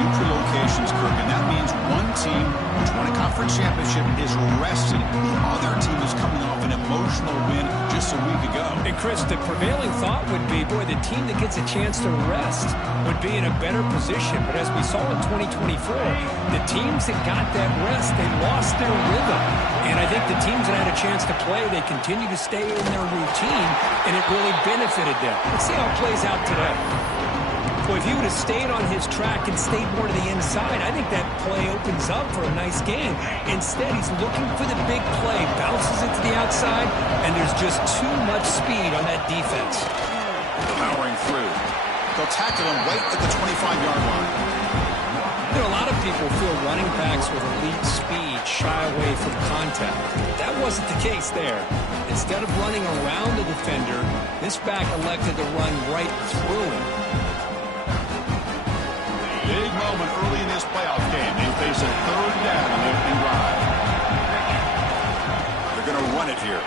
neutral locations, Kirk, and that means one team which won a conference championship is rested. The other team is coming off an emotional win just a week ago. And Chris, the prevailing thought would be, boy, the team that gets a chance to rest would be in a better position. But as we saw in 2024, the teams that got that rest, they lost their rhythm. And I think the teams that had a chance to play, they continue to stay in their routine, and it really benefited them. Let's see how it plays out today. Well, if he would have stayed on his track and stayed more to the inside, I think that play opens up for a nice game. Instead, he's looking for the big play, bounces it to the outside, and there's just too much speed on that defense. Powering through. They'll tackle him right at the 25-yard line. You know, a lot of people feel running backs with elite speed shy away from contact. That wasn't the case there. Instead of running around the defender, this back elected to run right through him. Big moment early in this playoff game. They face a third down on the opening drive. They're going to run it here.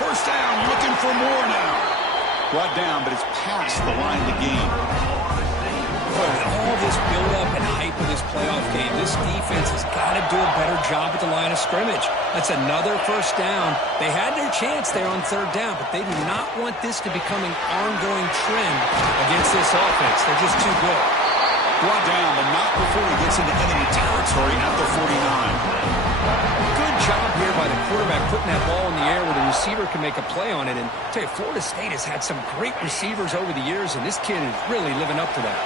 First down, looking for more now. Brought down, but it's past the line to gain. With all this build-up and hype of this playoff game, this defense has got to do a better job at the line of scrimmage. That's another first down. They had their chance there on third down, but they do not want this to become an ongoing trend against this offense. They're just too good. Brought down, but not before he gets into enemy territory at the 49. Good job here by the quarterback putting that ball in the air where the receiver can make a play on it. And I'll tell you, Florida State has had some great receivers over the years, and this kid is really living up to that.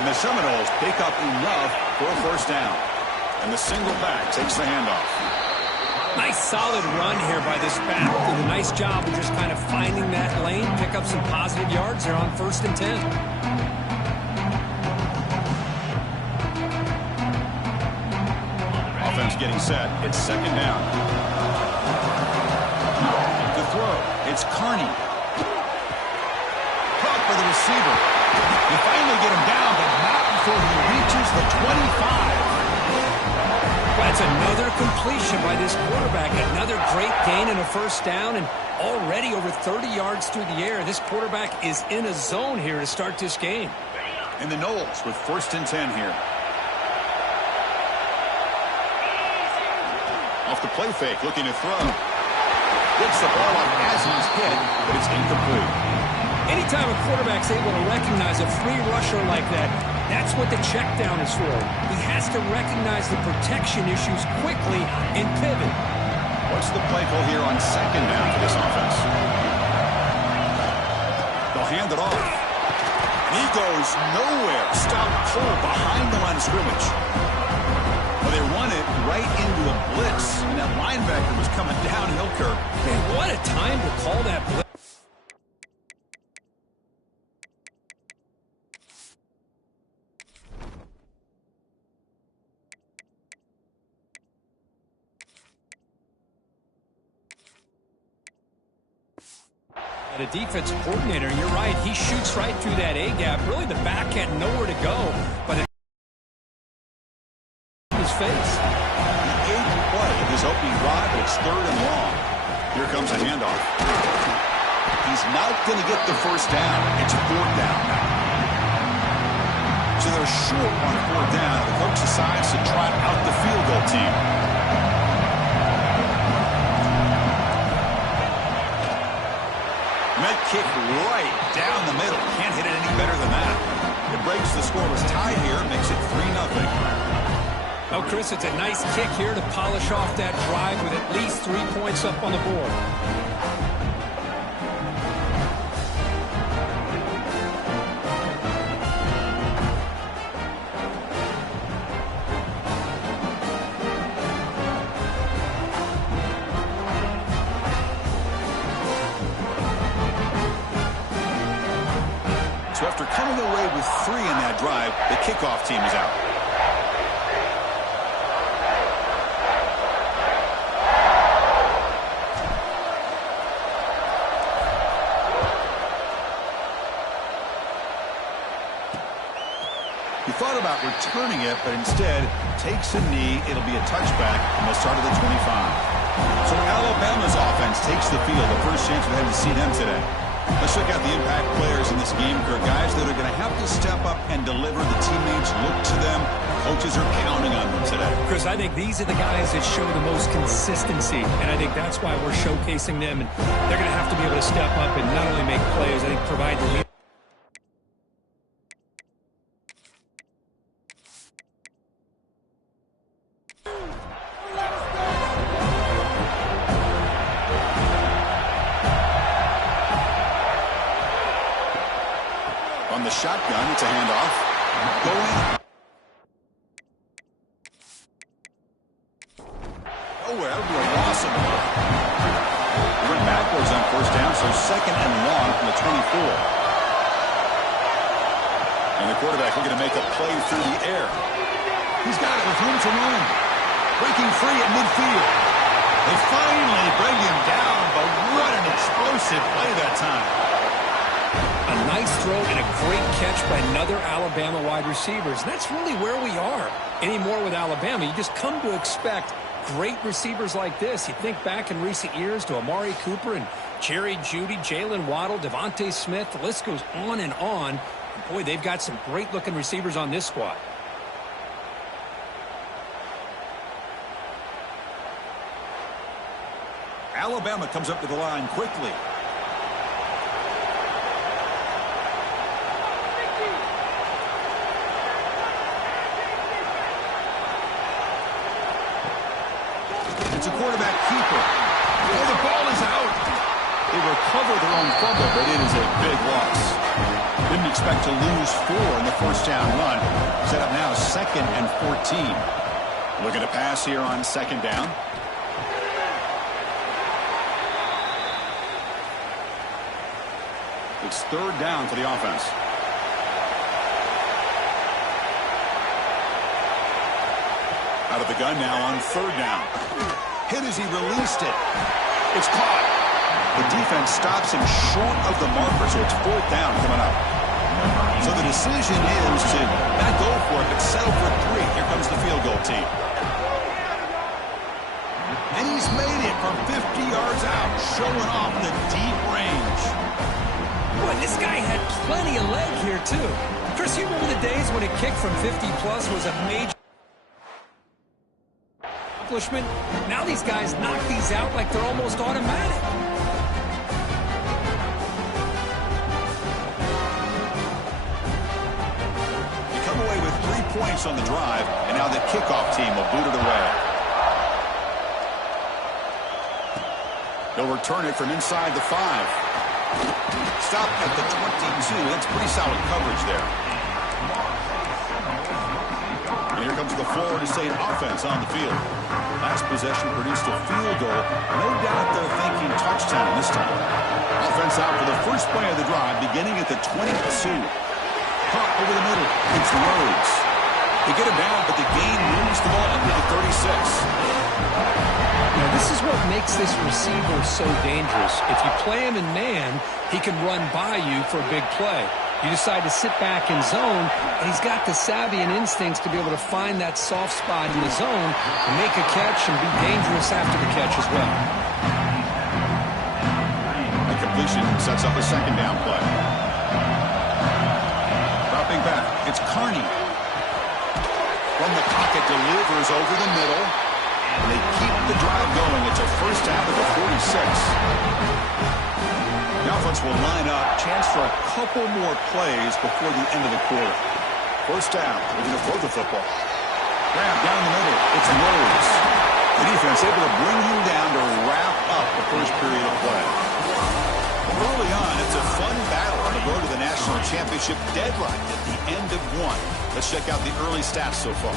And the Seminoles pick up enough for a first down. And the single back takes the handoff. Nice solid run here by this back. Did a nice job of just kind of finding that lane, pick up some positive yards there on 1st and 10. Offense getting set. It's second down. The throw. It's Carney. Caught by the receiver. They finally get him down, but not before he reaches the 25. That's another completion by this quarterback. Another great gain and a first down, and already over 30 yards through the air. This quarterback is in a zone here to start this game. And the Noles with 1st and 10 here. Off the play fake, looking to throw. Gets the ball up as he's hit, but it's incomplete. Anytime a quarterback's able to recognize a free rusher like that, that's what the check down is for. He has to recognize the protection issues quickly and pivot. What's the play call here on second down for this offense? They'll hand it off. He goes nowhere. Stop pull behind the line of scrimmage. Well, they run it right into a blitz, and that linebacker was coming downhill, Kirk. Man, what a time to call that blitz. The defensive coordinator, and you're right, he shoots right through that A-gap. Really, the back had nowhere to go, but his face. The 8th play of his opening drive, it's 3rd and long. Here comes a handoff. He's not going to get the first down. It's 4th down now. So they're short on 4th down. The coach decides to trot out the field goal team. Med kick right down the middle. Can't hit it any better than that. It breaks the scoreless tie here, makes it 3-0. Oh, Chris, it's a nice kick here to polish off that drive with at least 3 points up on the board. So after coming away with 3 in that drive, the kickoff team is out. He thought about returning it, but instead takes a knee. It'll be a touchback, and they'll start at the 25. So Alabama's offense takes the field. The first chance we had to see them today. Let's check out the impact players in this game, Kirk. Guys that are going to have to step up and deliver. The teammates look to them. Coaches are counting on them today. Chris, I think these are the guys that show the most consistency, and I think that's why we're showcasing them. And they're going to have to be able to step up and not only make plays, I think provide the lead. On the shotgun, it's a handoff. Going. Oh, well, do a loss of the ball. Went backwards on first down, so second and long from the 24. And the quarterback looking to make a play through the air. He's got it with room to run. Breaking free at midfield. They finally bring him down, but what an explosive play that time. A nice throw and a great catch by another Alabama wide receivers. And that's really where we are anymore with Alabama. You just come to expect great receivers like this. You think back in recent years to Amari Cooper and Jerry Jeudy, Jalen Waddle, Devontae Smith. The list goes on and on. And boy, they've got some great-looking receivers on this squad. Alabama comes up to the line quickly. It's a quarterback keeper. Oh, the ball is out. They recover their own fumble, but it is a big loss. Didn't expect to lose 4 in the first down run. Set up now 2nd and 14. Looking to pass here on 2nd down. It's 3rd down for the offense. Out of the gun now on 3rd down. Hit as he released it. It's caught. The defense stops him short of the marker, so it's 4th down coming up. So the decision is to not go for it, but settle for 3. Here comes the field goal team. And he's made it from 50 yards out, showing off the deep range. Boy, this guy had plenty of leg here, too. Chris, you remember the days when a kick from 50-plus was a major accomplishment? Now these guys knock these out like they're almost automatic. You come away with 3 points on the drive, and now the kickoff team will boot it away. They'll return it from inside the 5. Stop at the 22. That's pretty solid coverage there. And here comes the Florida State offense on the field. Last possession produced a field goal. No doubt they're thinking touchdown this time. Offense out for the first play of the drive, beginning at the 22. Caught over the middle. It's Rhodes. They get him down, but the gain moves the ball up to the 36. Now, this is what makes this receiver so dangerous. If you play him in man, he can run by you for a big play. You decide to sit back in zone, and he's got the savvy and instincts to be able to find that soft spot in the zone and make a catch and be dangerous after the catch as well. The completion sets up a 2nd down play. Dropping back, it's Carney. From the pocket, delivers over the middle. And they keep the drive going. It's a 1st down at the 46. The offense will line up. Chance for a couple more plays before the end of the quarter. 1st down. They're going to throw the football. Grab down the middle. It's Rhodes. The defense able to bring him down to wrap up the first period of play. Early on, it's a fun battle on the road to the national championship deadline at the end of 1. Let's check out the early stats so far.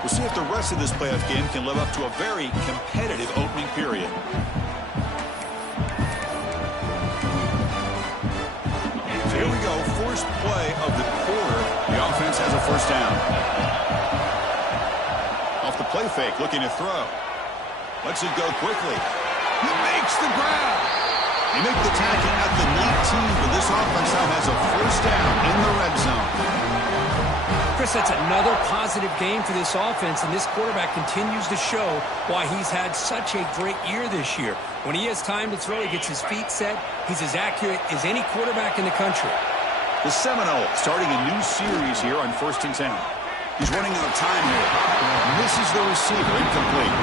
We'll see if the rest of this playoff game can live up to a very competitive opening period. So here we go, first play of the quarter. The offense has a 1st down. Off the play fake, looking to throw. Lets it go quickly. He makes the grab. They make the tackle at the 19, but this offense now has a 1st down in the red zone. Chris, that's another positive game for this offense, and this quarterback continues to show why he's had such a great year this year. When he has time to throw, he gets his feet set. He's as accurate as any quarterback in the country. The Seminoles starting a new series here on 1st and 10. He's running out of time here. Misses the receiver, incomplete.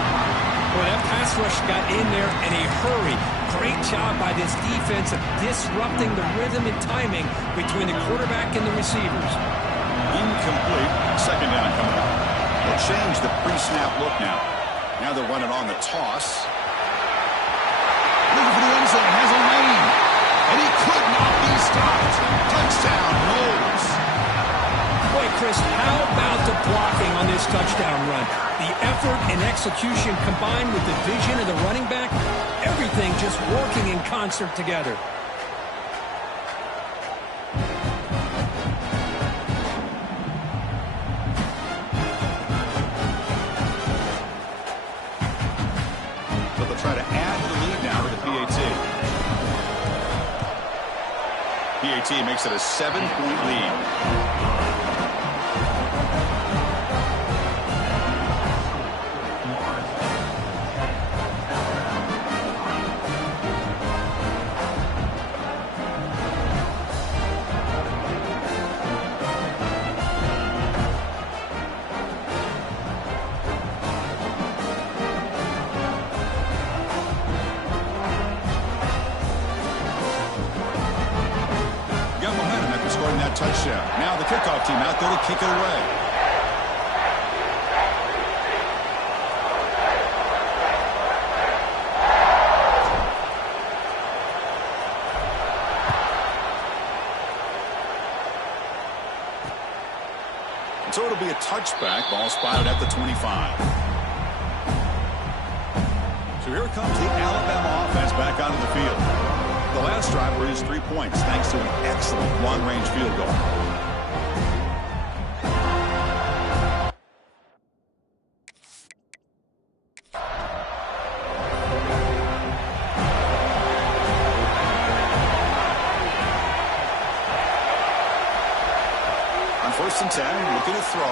Boy, that pass rush got in there in a hurry. Great job by this defense of disrupting the rhythm and timing between the quarterback and the receivers. Incomplete. 2nd down coming up. They'll change the pre-snap look now. Now they're running on the toss. Looking for the end zone. Has a lane. And he could not be stopped. Touchdown, Noles. Boy, Chris, how about the blocking on this touchdown run? The effort and execution combined with the vision of the running back, everything just working in concert together. But they'll try to add to the lead now with the PAT. PAT makes it a 7-point lead. Touchdown. Now the kickoff team out there to kick it away. And so it'll be a touchback. Ball spotted at the 25. So here comes the Alabama offense back onto the field. The last drive produced 3 points thanks to an excellent long-range field goal. On 1st and 10, looking to throw.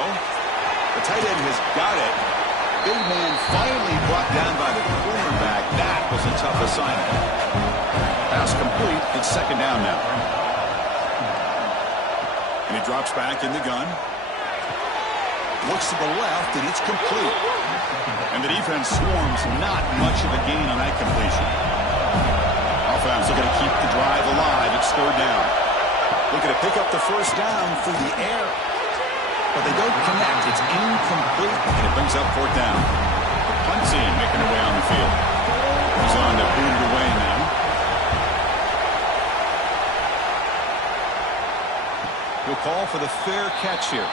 The tight end has got it. Big man finally brought down by the cornerback. That was a tough assignment. Pass complete. It's 2nd down now. And he drops back in the gun. Looks to the left, and it's complete. And the defense swarms. Not much of a gain on that completion. Offense looking to keep the drive alive. It's 3rd down. Looking to pick up the 1st down through the air. But they don't connect. It's incomplete, and it brings up 4th down. The punt team making their way on the field. He's on to boot it away now. He'll call for the fair catch here.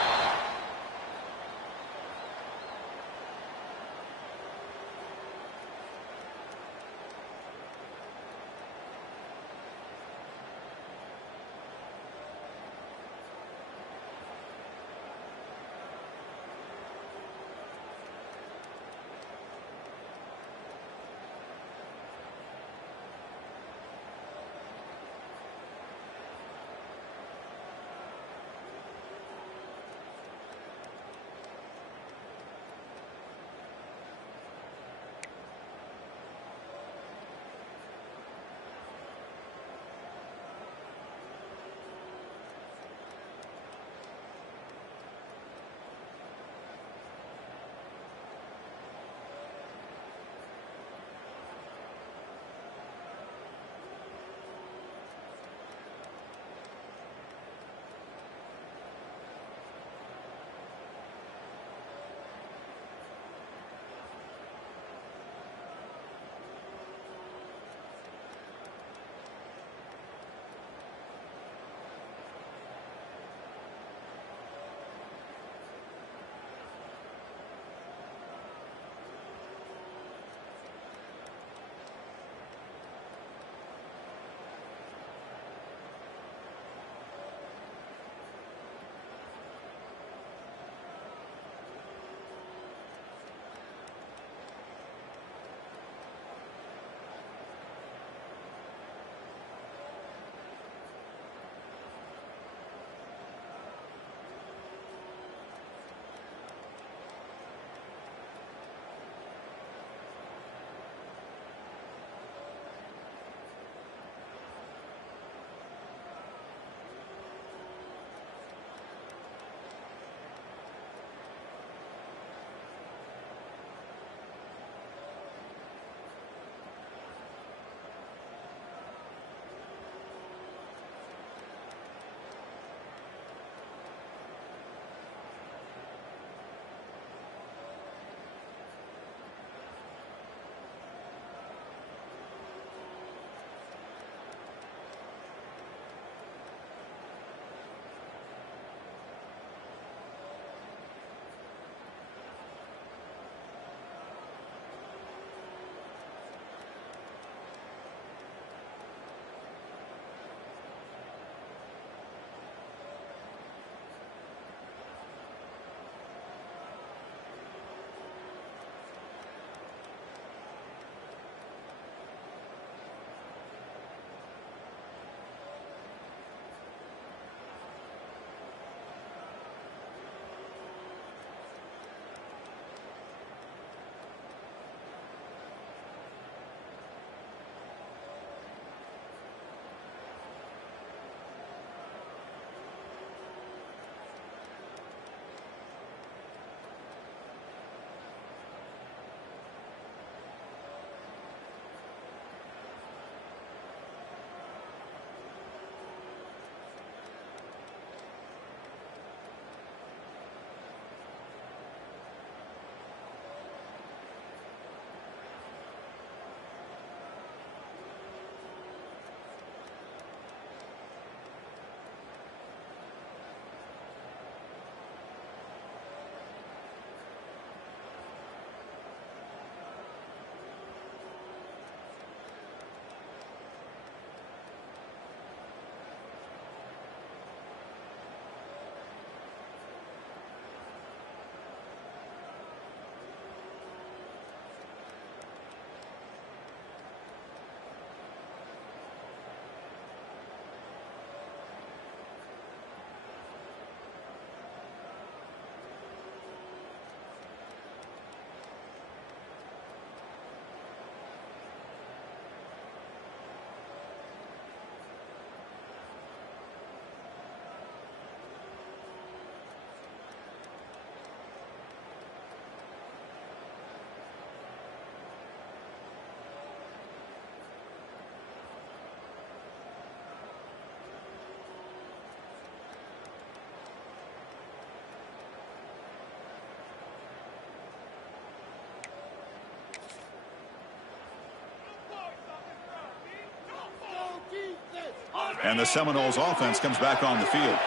And the Seminoles offense comes back on the field.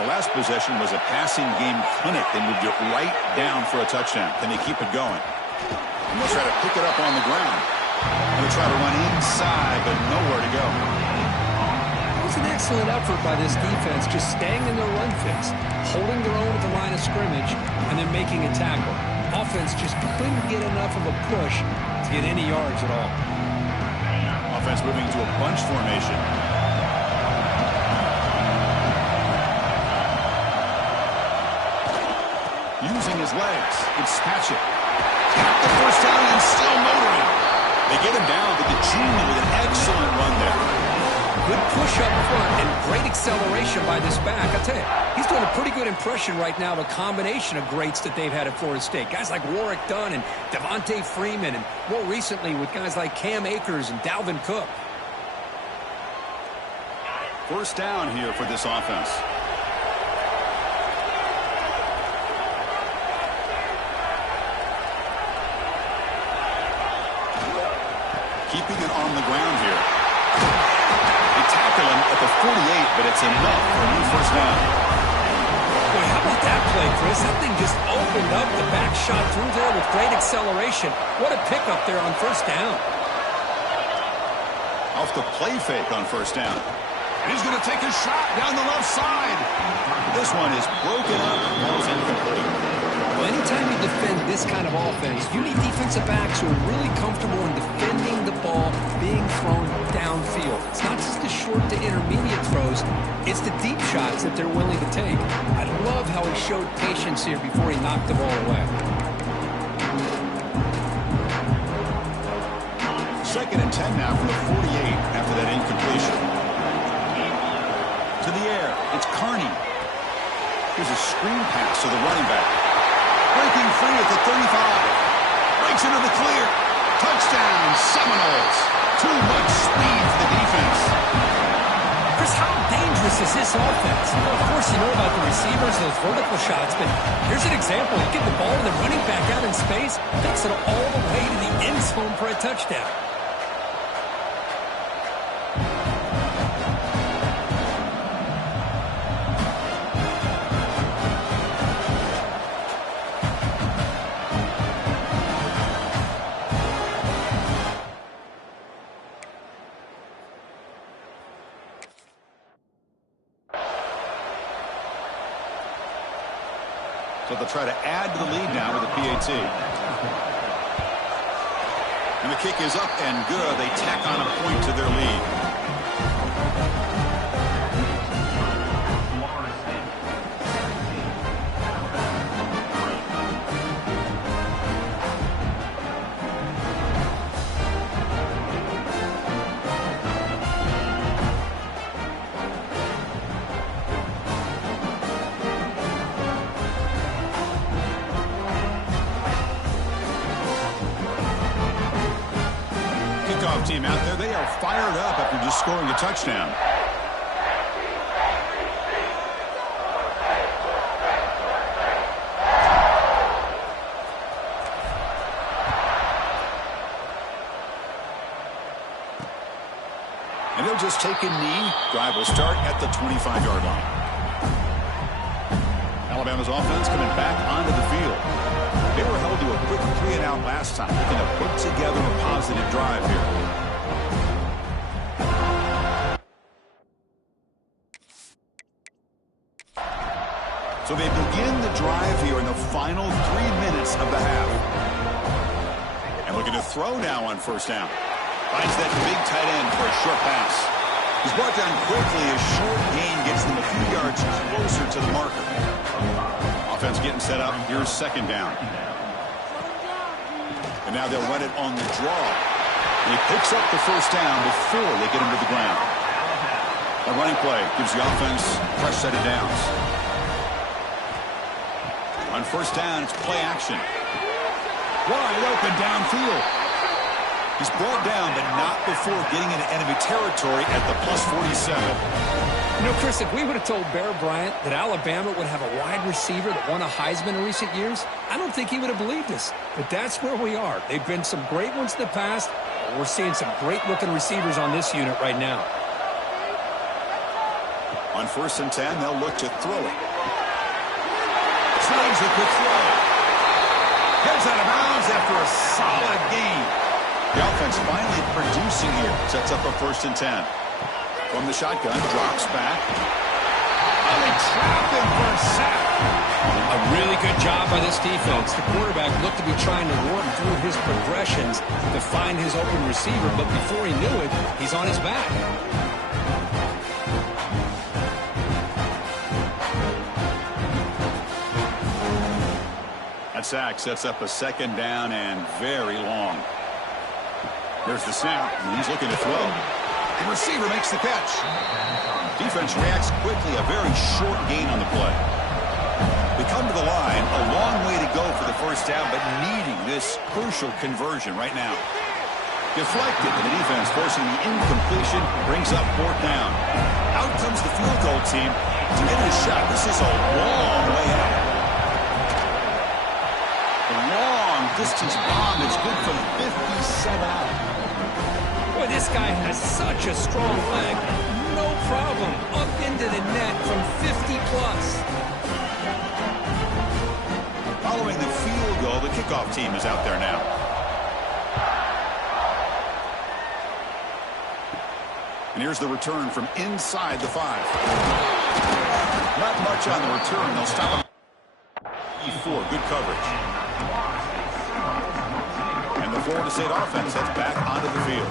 The last possession was a passing game clinic. They moved it right down for a touchdown. Can they keep it going? And they'll try to pick it up on the ground. They'll try to run inside, but nowhere to go. It was an excellent effort by this defense, just staying in their run fix, holding their own at the line of scrimmage, and then making a tackle. Offense just couldn't get enough of a push to get any yards at all. Offense moving to a bunch formation. Using his legs. It's Patchett. Got the first down and still motoring. They get him down, but the junior with an excellent run there. Good push up front and great acceleration by this back. I tell you, he's doing a pretty good impression right now of a combination of greats that they've had at Florida State. Guys like Warwick Dunn and Devontae Freeman, and more recently with guys like Cam Akers and Dalvin Cook. First down here for this offense. Keeping it on the ground here. They tackle him at the 48, but it's enough for a new first down. Boy, how about that play, Chris? That thing just opened up. The back shot through there with great acceleration. What a pickup there on first down. Off the play fake on first down. And he's going to take a shot down the left side. This one is broken up. Ball's incomplete. Well, anytime you defend this kind of offense, you need defensive backs who are really comfortable in defending the ball being thrown downfield. It's not just the short to intermediate throws, it's the deep shots that they're willing to take. I love how he showed patience here before he knocked the ball away. Second and 10 now from the 48 after that incompletion. To the air, it's Carney. Here's a screen pass to the running back. Breaking free at the 35. Breaks into the clear. Touchdown, Seminoles. Too much speed for the defense. Chris, how dangerous is this offense? Well, of course, you know about the receivers, those vertical shots, but here's an example. You get the ball to the running back out in space, takes it all the way to the end zone for a touchdown. So they'll try to add to the lead now with a PAT. And the kick is up and good. They tack on a point to their lead. Team out there, they are fired up after just scoring a touchdown. And they'll just take a knee. Drive will start at the 25-yard line. Alabama's offense coming back onto the field. They were held to a quick 3-and-out last time. Looking to put together a positive drive here. So they begin the drive here in the final 3 minutes of the half. And looking to throw now on first down. Finds that big tight end for a short pass. He's brought down quickly. A short gain gets them a few yards closer to the marker. Offense getting set up. Here's second down. And now they'll run it on the draw. And he picks up the first down before they get him to the ground. A running play gives the offense a fresh set of downs. On first down, it's play action. Wide open downfield. He's brought down, but not before getting into enemy territory at the plus 47. You know, Chris, if we would have told Bear Bryant that Alabama would have a wide receiver that won a Heisman in recent years, I don't think he would have believed us. But that's where we are. They've been some great ones in the past. We're seeing some great-looking receivers on this unit right now. On 1st and 10, they'll look to throw it. Swings a quick throw. Heads out of bounds after a solid gain. The offense finally producing here. Sets up a 1st and 10. From the shotgun, drops back. Oh, they trapped him for a sack. A really good job by this defense. The quarterback looked to be trying to work through his progressions to find his open receiver, but before he knew it, he's on his back. That sack sets up a 2nd down and very long. There's the snap, and he's looking to throw. The receiver makes the catch. Defense reacts quickly, a very short gain on the play. They come to the line, a long way to go for the 1st down, but needing this crucial conversion right now. Deflected, and the defense forcing the incompletion, brings up 4th down. Out comes the field goal team to get a shot. This is a long way out. A long distance bomb. It's good from 57 out. Boy, this guy has such a strong leg. No problem. Up into the net from 50 plus. Following the field goal, the kickoff team is out there now. And here's the return from inside the 5. Not much on the return. They'll stop him. E4, good coverage. And the Florida State offense heads back onto the field.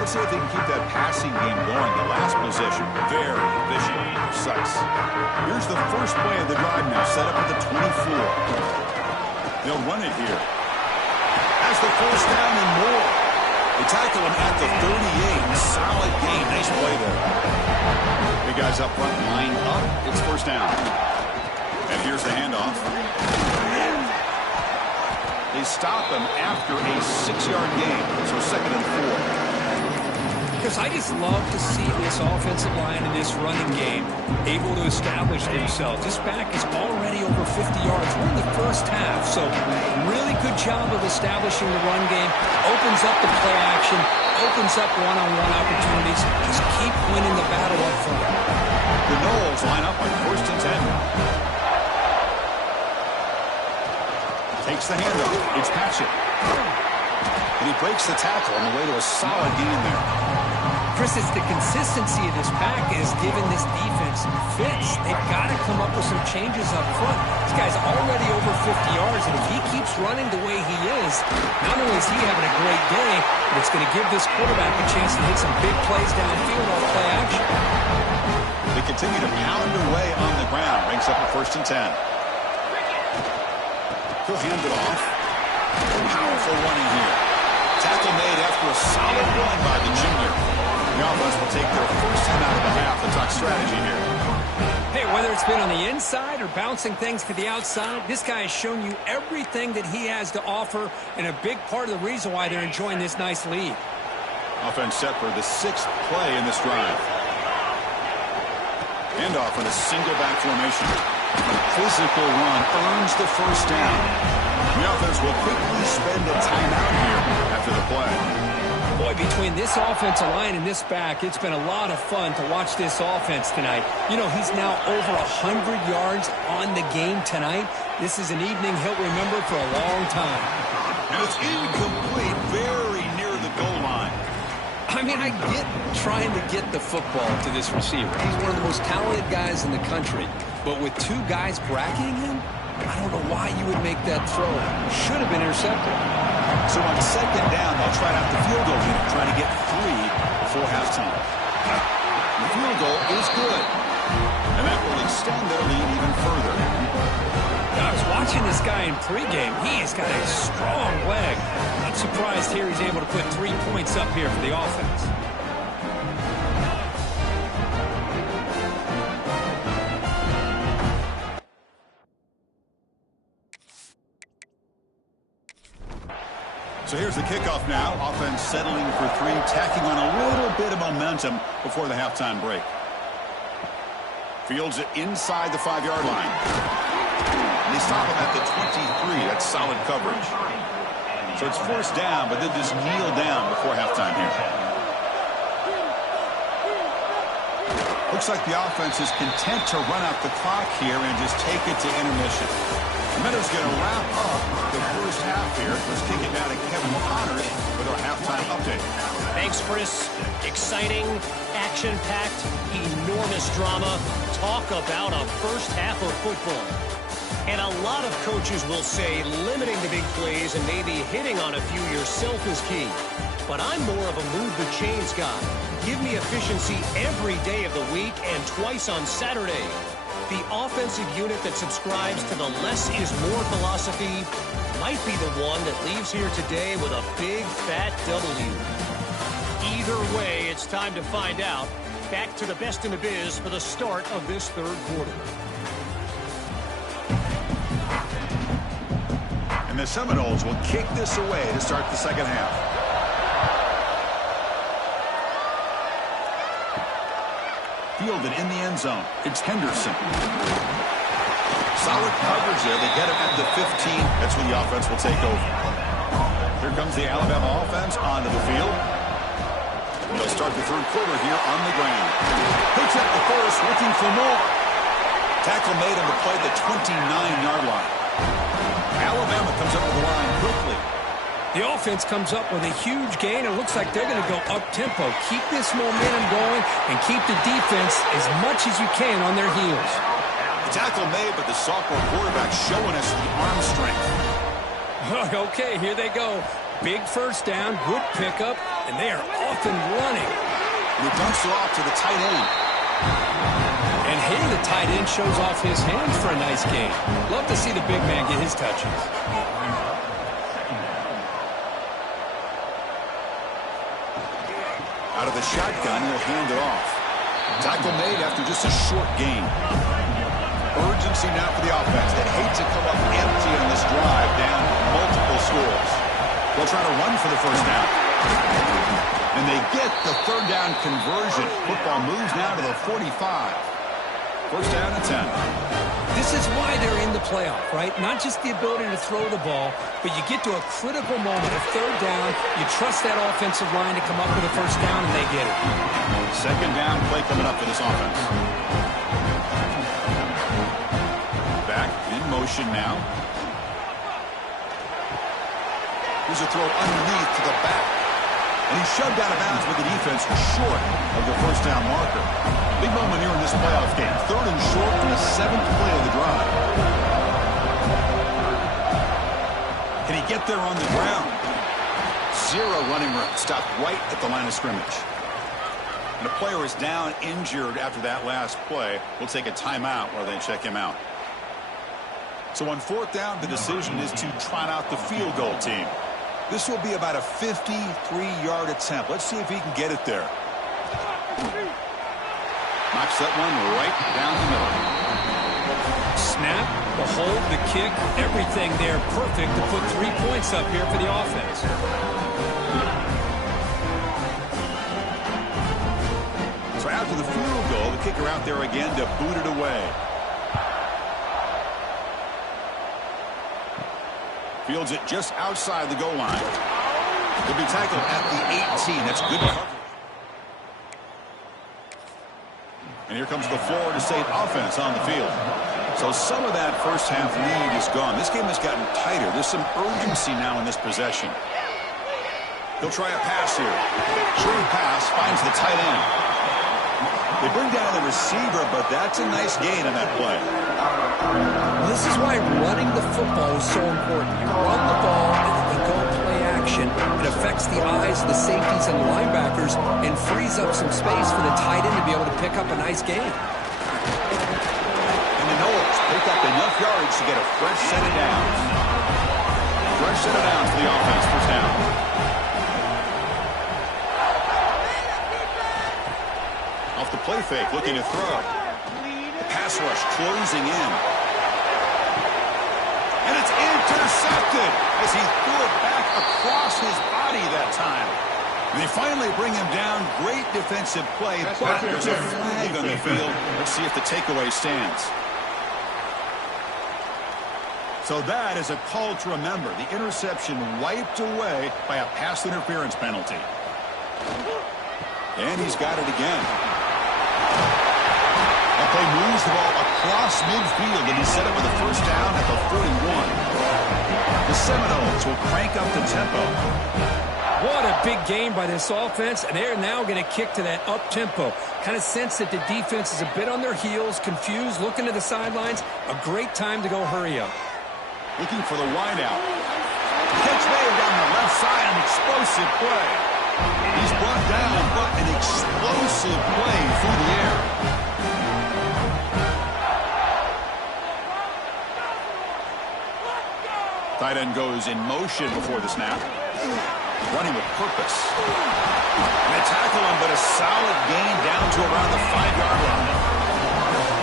Let's see if they can keep that passing game going. The last possession, very efficient and precise. Here's the first play of the drive now, set up at the 24. They'll run it here. Has the 1st down and more. They tackle him at the 38. Solid gain. Nice play there. Big guys up front, line up. It's 1st down. And here's the handoff. They stop him after a 6-yard gain. So 2nd and 4. Because I just love to see this offensive line in this running game able to establish themselves. This back is already over 50 yards. We're in the 1st half, so really good job of establishing the run game. Opens up the play action, opens up one-on-one opportunities. Just keep winning the battle up front. The Knowles line up on 1st and 10. Takes the handoff. It's Patchett. And he breaks the tackle on the way to a solid gain there. Chris, it's the consistency of this pack is giving this defense fits. They've got to come up with some changes up front. This guy's already over 50 yards, and if he keeps running the way he is, not only is he having a great day, but it's going to give this quarterback a chance to hit some big plays downfield off play action. They continue to pound away on the ground. Brings up a 1st and 10. He'll hand it off. Powerful running here. Tackle made after a solid run by the junior. The offense will take their 1st time out of the half. They'll talk strategy here. Hey, whether it's been on the inside or bouncing things to the outside, this guy has shown you everything that he has to offer, and a big part of the reason why they're enjoying this nice lead. Offense set for the 6th play in this drive. Handoff in a single back formation. Physical run earns the 1st down. The offense will quickly spend a timeout here after the play. Boy, between this offensive line and this back, it's been a lot of fun to watch this offense tonight. You know, he's now over 100 yards on the game tonight. This is an evening he'll remember for a long time. And it's incomplete, very near the goal line. I mean, I get trying to get the football to this receiver. He's one of the most talented guys in the country. But with 2 guys bracketing him, I don't know why you would make that throw. Should have been intercepted. So on 2nd down, they'll try out the field goal unit, trying to get 3 before halftime. The field goal is good. And that will extend their lead even further. I was watching this guy in pregame. He's got a strong leg. Not surprised here he's able to put 3 points up here for the offense. So here's the kickoff now. Offense settling for 3, tacking on a little bit of momentum before the halftime break. Fields it inside the 5-yard line. And they stop him at the 23. That's solid coverage. So it's 1st down, but then just kneel down before halftime here. Looks like the offense is content to run out the clock here and just take it to intermission. The Miners going to wrap up the first half here. Let's kick it now to Kevin Connors with our halftime update. Thanks, Chris. Exciting, action-packed, enormous drama. Talk about a first half of football. And a lot of coaches will say limiting the big plays and maybe hitting on a few yourself is key. But I'm more of a move the chains guy. Give me efficiency every day of the week and twice on Saturday. The offensive unit that subscribes to the less is more philosophy might be the one that leaves here today with a big fat W. Either way, it's time to find out. Back to the best in the biz for the start of this third quarter. And the Seminoles will kick this away to start the second half. Fielded in the end zone. It's Henderson. Solid coverage there. They get him at the 15. That's when the offense will take over. Here comes the Alabama offense onto the field. They'll start the third quarter here on the ground. Picks up the first, looking for more. Tackle made on the play at the 29-yard line. Alabama comes up with the line quickly. The offense comes up with a huge gain. It looks like they're going to go up-tempo. Keep this momentum going and keep the defense as much as you can on their heels. The tackle made, but the sophomore quarterback showing us the arm strength. Okay, here they go. Big first down, good pickup, and they are off and running. And he dumps it off to the tight end. And here the tight end shows off his hands for a nice gain. Love to see the big man get his touches. Out of the shotgun, he'll hand it off. Tackle made after just a short gain. Urgency now for the offense. They hate to come up empty on this drive, down multiple scores. They'll try to run for the first down. And they get the third down conversion. Football moves now to the 45. First down and 10. This is why they're in the playoff, right? Not just the ability to throw the ball, but you get to a critical moment, a third down. You trust that offensive line to come up with a first down, and they get it. Second down play coming up for this offense. Back in motion now. Here's a throw underneath to the back. And he's shoved out of bounds with the defense short of the first down marker. Big moment here in this playoff game. Third and short for the seventh play of the drive. Can he get there on the ground? Zero running room. Stopped right at the line of scrimmage. And the player is down injured after that last play. We'll take a timeout while they check him out. So on fourth down, the decision is to trot out the field goal team. This will be about a 53-yard attempt. Let's see if he can get it there. Knocks that one right down the middle. Snap, the hold, the kick, everything there perfect to put 3 points up here for the offense. So after the field goal, the kicker out there again to boot it away. Fields it just outside the goal line. He'll be tackled at the 18. That's good coverage. And here comes the Florida State offense on the field. So some of that first half lead is gone. This game has gotten tighter. There's some urgency now in this possession. He'll try a pass here. Short pass finds the tight end. They bring down the receiver, but that's a nice gain on that play. This is why running the football is so important. You run the ball, and then you go play action. It affects the eyes of the safeties and linebackers and frees up some space for the tight end to be able to pick up a nice gain. And the Noles pick up enough yards to get a fresh set of downs. Fresh set of downs for the offense. First down. Off the play fake, looking to throw. The pass rush closing in. And it's intercepted as he threw it back across his body that time. And they finally bring him down. Great defensive play, but there's a flag on the field. Let's see if the takeaway stands. So that is a call to remember. The interception wiped away by a pass interference penalty. And he's got it again. play moves the ball across midfield, and he set it with a first down at the 41. The Seminoles will crank up the tempo. What a big game by this offense, and they're now going to kick to that up-tempo. Kind of sense that the defense is a bit on their heels, confused, looking to the sidelines. A great time to go hurry up. Looking for the wideout. Catch made down the left side, an explosive play. He's brought down, but an explosive play through the air. Tight end goes in motion before the snap. Running with purpose. And they tackle him, but a solid gain down to around the 5-yard line.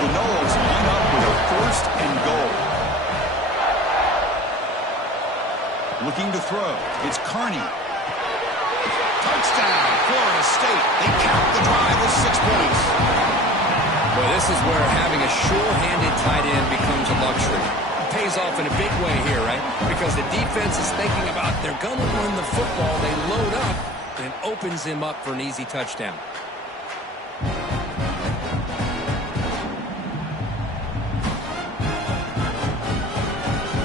The Noles line up with a first and goal. Looking to throw. It's Carney. Touchdown, Florida State. They cap the drive with 6 points. Well, this is where having a sure-handed tight end becomes a luxury. It pays off in a big way here, right? Because the defense is thinking about they're going to run the football. They load up, and it opens him up for an easy touchdown.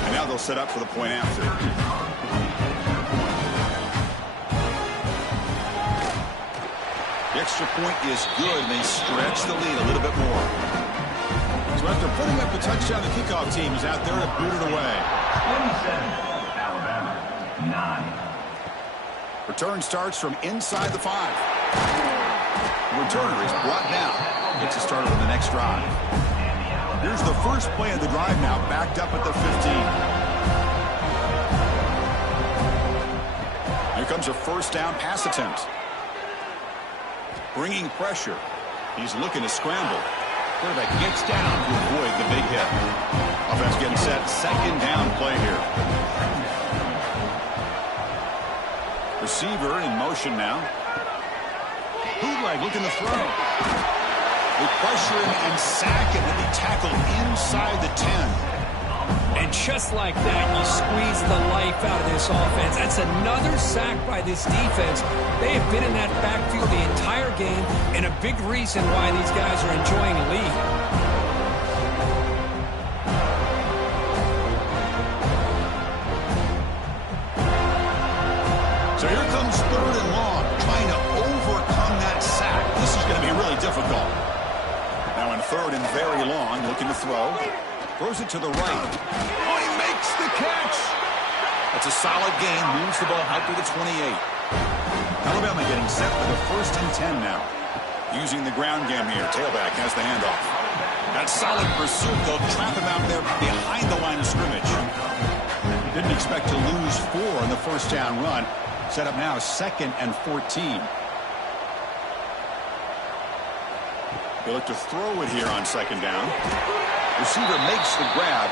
And now they'll set up for the point after. The extra point is good, and they stretch the lead a little bit more. So after putting up the touchdown, the kickoff team is out there to boot it away. 27, Alabama, 9. Return starts from inside the 5. The returner is brought down. Gets a start on the next drive. Here's the first play of the drive now, backed up at the 15. Here comes a first down pass attempt. Bringing pressure. He's looking to scramble. Quarterback gets down to avoid the big hit. Offense getting set. Second down play here. Receiver in motion now. Bootleg looking to throw. They pressure him and sack him, and they tackle inside the 10. And just like that, you squeeze the life out of this offense. That's another sack by this defense. They have been in that backfield the entire game, and a big reason why these guys are enjoying the lead. So here comes third and long, trying to overcome that sack. This is going to be really difficult. Now in third and very long, looking to throw. Throws it to the right. Oh, he makes the catch. That's a solid gain. Moves the ball out to the 28. Alabama getting set for the first and 10 now. Using the ground game here. Tailback has the handoff. That solid pursuit. They'll trap him out there behind the line of scrimmage. Didn't expect to lose 4 on the first down run. Set up now 2nd and 14. They look to throw it here on second down. Receiver makes the grab.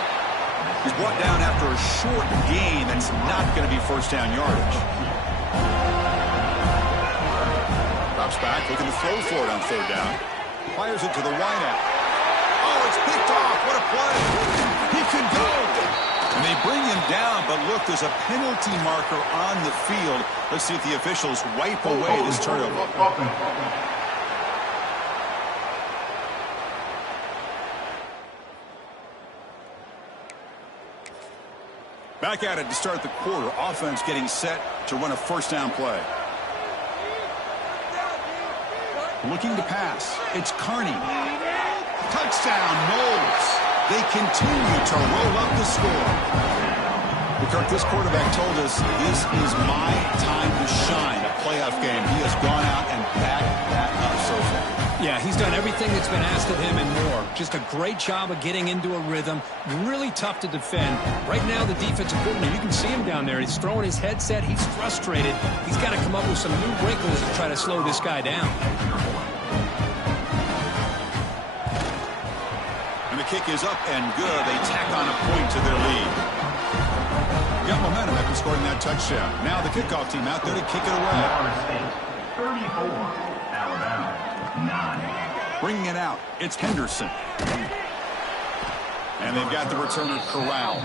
He's brought down after a short gain that's not going to be first down yardage. Drops back, looking to throw for it on third down. Fires it to the wideout. Oh, it's picked off. What a play. He can go. And they bring him down, but look, there's a penalty marker on the field. Let's see if the officials wipe away this turnover. Back at it to start the quarter. Offense getting set to run a first down play. Looking to pass. It's Carney. Touchdown, Noles. They continue to roll up the score. Kirk, this quarterback told us this is my time to shine. A playoff game. He has gone out and backed that up so far. Yeah, he's done everything that's been asked of him and more. Just a great job of getting into a rhythm. Really tough to defend. Right now, the defensive coordinator, you can see him down there. He's throwing his headset. He's frustrated. He's got to come up with some new wrinkles to try to slow this guy down. And the kick is up and good. They tack on a point to their lead. Got momentum after scoring that touchdown. Now the kickoff team out there to kick it away. 34, Alabama, 9. Bringing it out, it's Henderson. And they've got the returner corralled.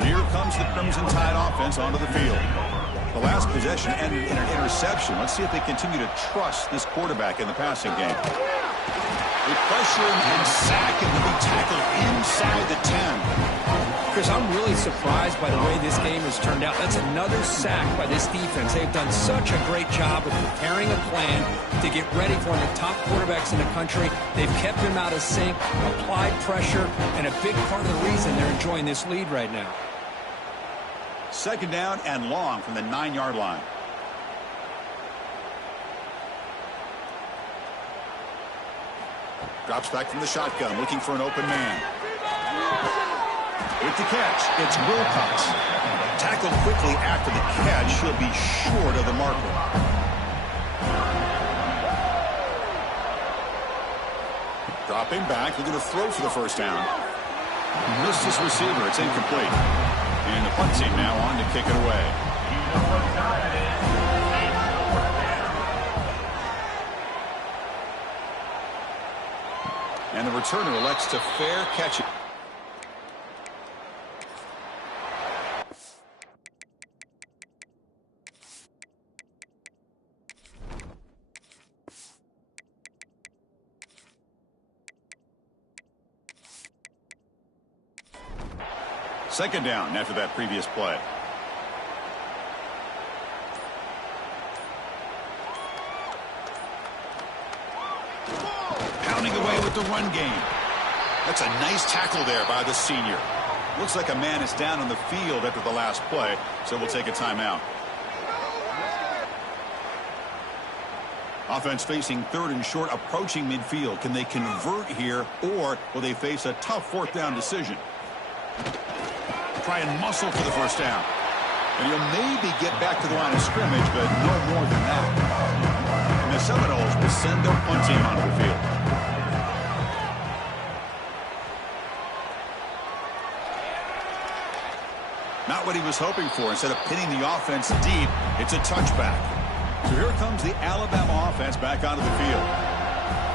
Here comes the Crimson Tide offense onto the field. The last possession ended in an interception. Let's see if they continue to trust this quarterback in the passing game. They pressure him and sack him to be tackled inside the 10. Chris, I'm really surprised by the way this game has turned out. That's another sack by this defense. They've done such a great job of preparing a plan to get ready for one of the top quarterbacks in the country. They've kept him out of sync, applied pressure, and a big part of the reason they're enjoying this lead right now. Second down and long from the 9-yard line. Drops back from the shotgun, looking for an open man. With the catch, it's Wilcox. Tackled quickly after the catch. He'll be short of the marker. Dropping back, looking to throw for the first down. Missed his receiver. It's incomplete. And the punt team now on to kick it away. And the returner elects to fair catch it. Second down after that previous play. Pounding away with the run game. That's a nice tackle there by the senior. Looks like a man is down on the field after the last play, so we'll take a timeout. Offense facing third and short, approaching midfield. Can they convert here, or will they face a tough fourth down decision? Try and muscle for the first down. And he'll maybe get back to the line of scrimmage, but no more than that. And the Seminoles will send their punt team onto the field. Not what he was hoping for. Instead of pinning the offense deep, it's a touchback. So here comes the Alabama offense back onto the field.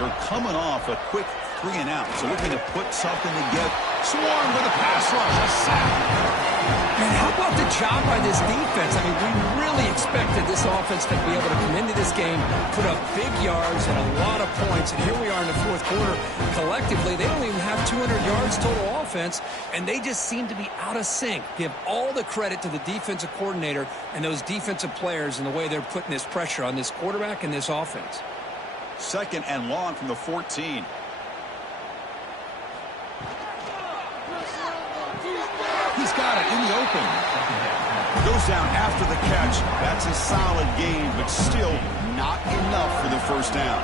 They're coming off a quick 3 and out, so looking to put something together. Swarm with a pass rush, a sack. And how about the job by this defense? I mean, we really expected this offense to be able to come into this game, put up big yards and a lot of points. And here we are in the fourth quarter. Collectively, they don't even have 200 yards total offense, and they just seem to be out of sync. Give all the credit to the defensive coordinator and those defensive players and the way they're putting this pressure on this quarterback and this offense. Second and long from the 14. He's got it in the open. Goes down after the catch. That's a solid gain, but still not enough for the first down.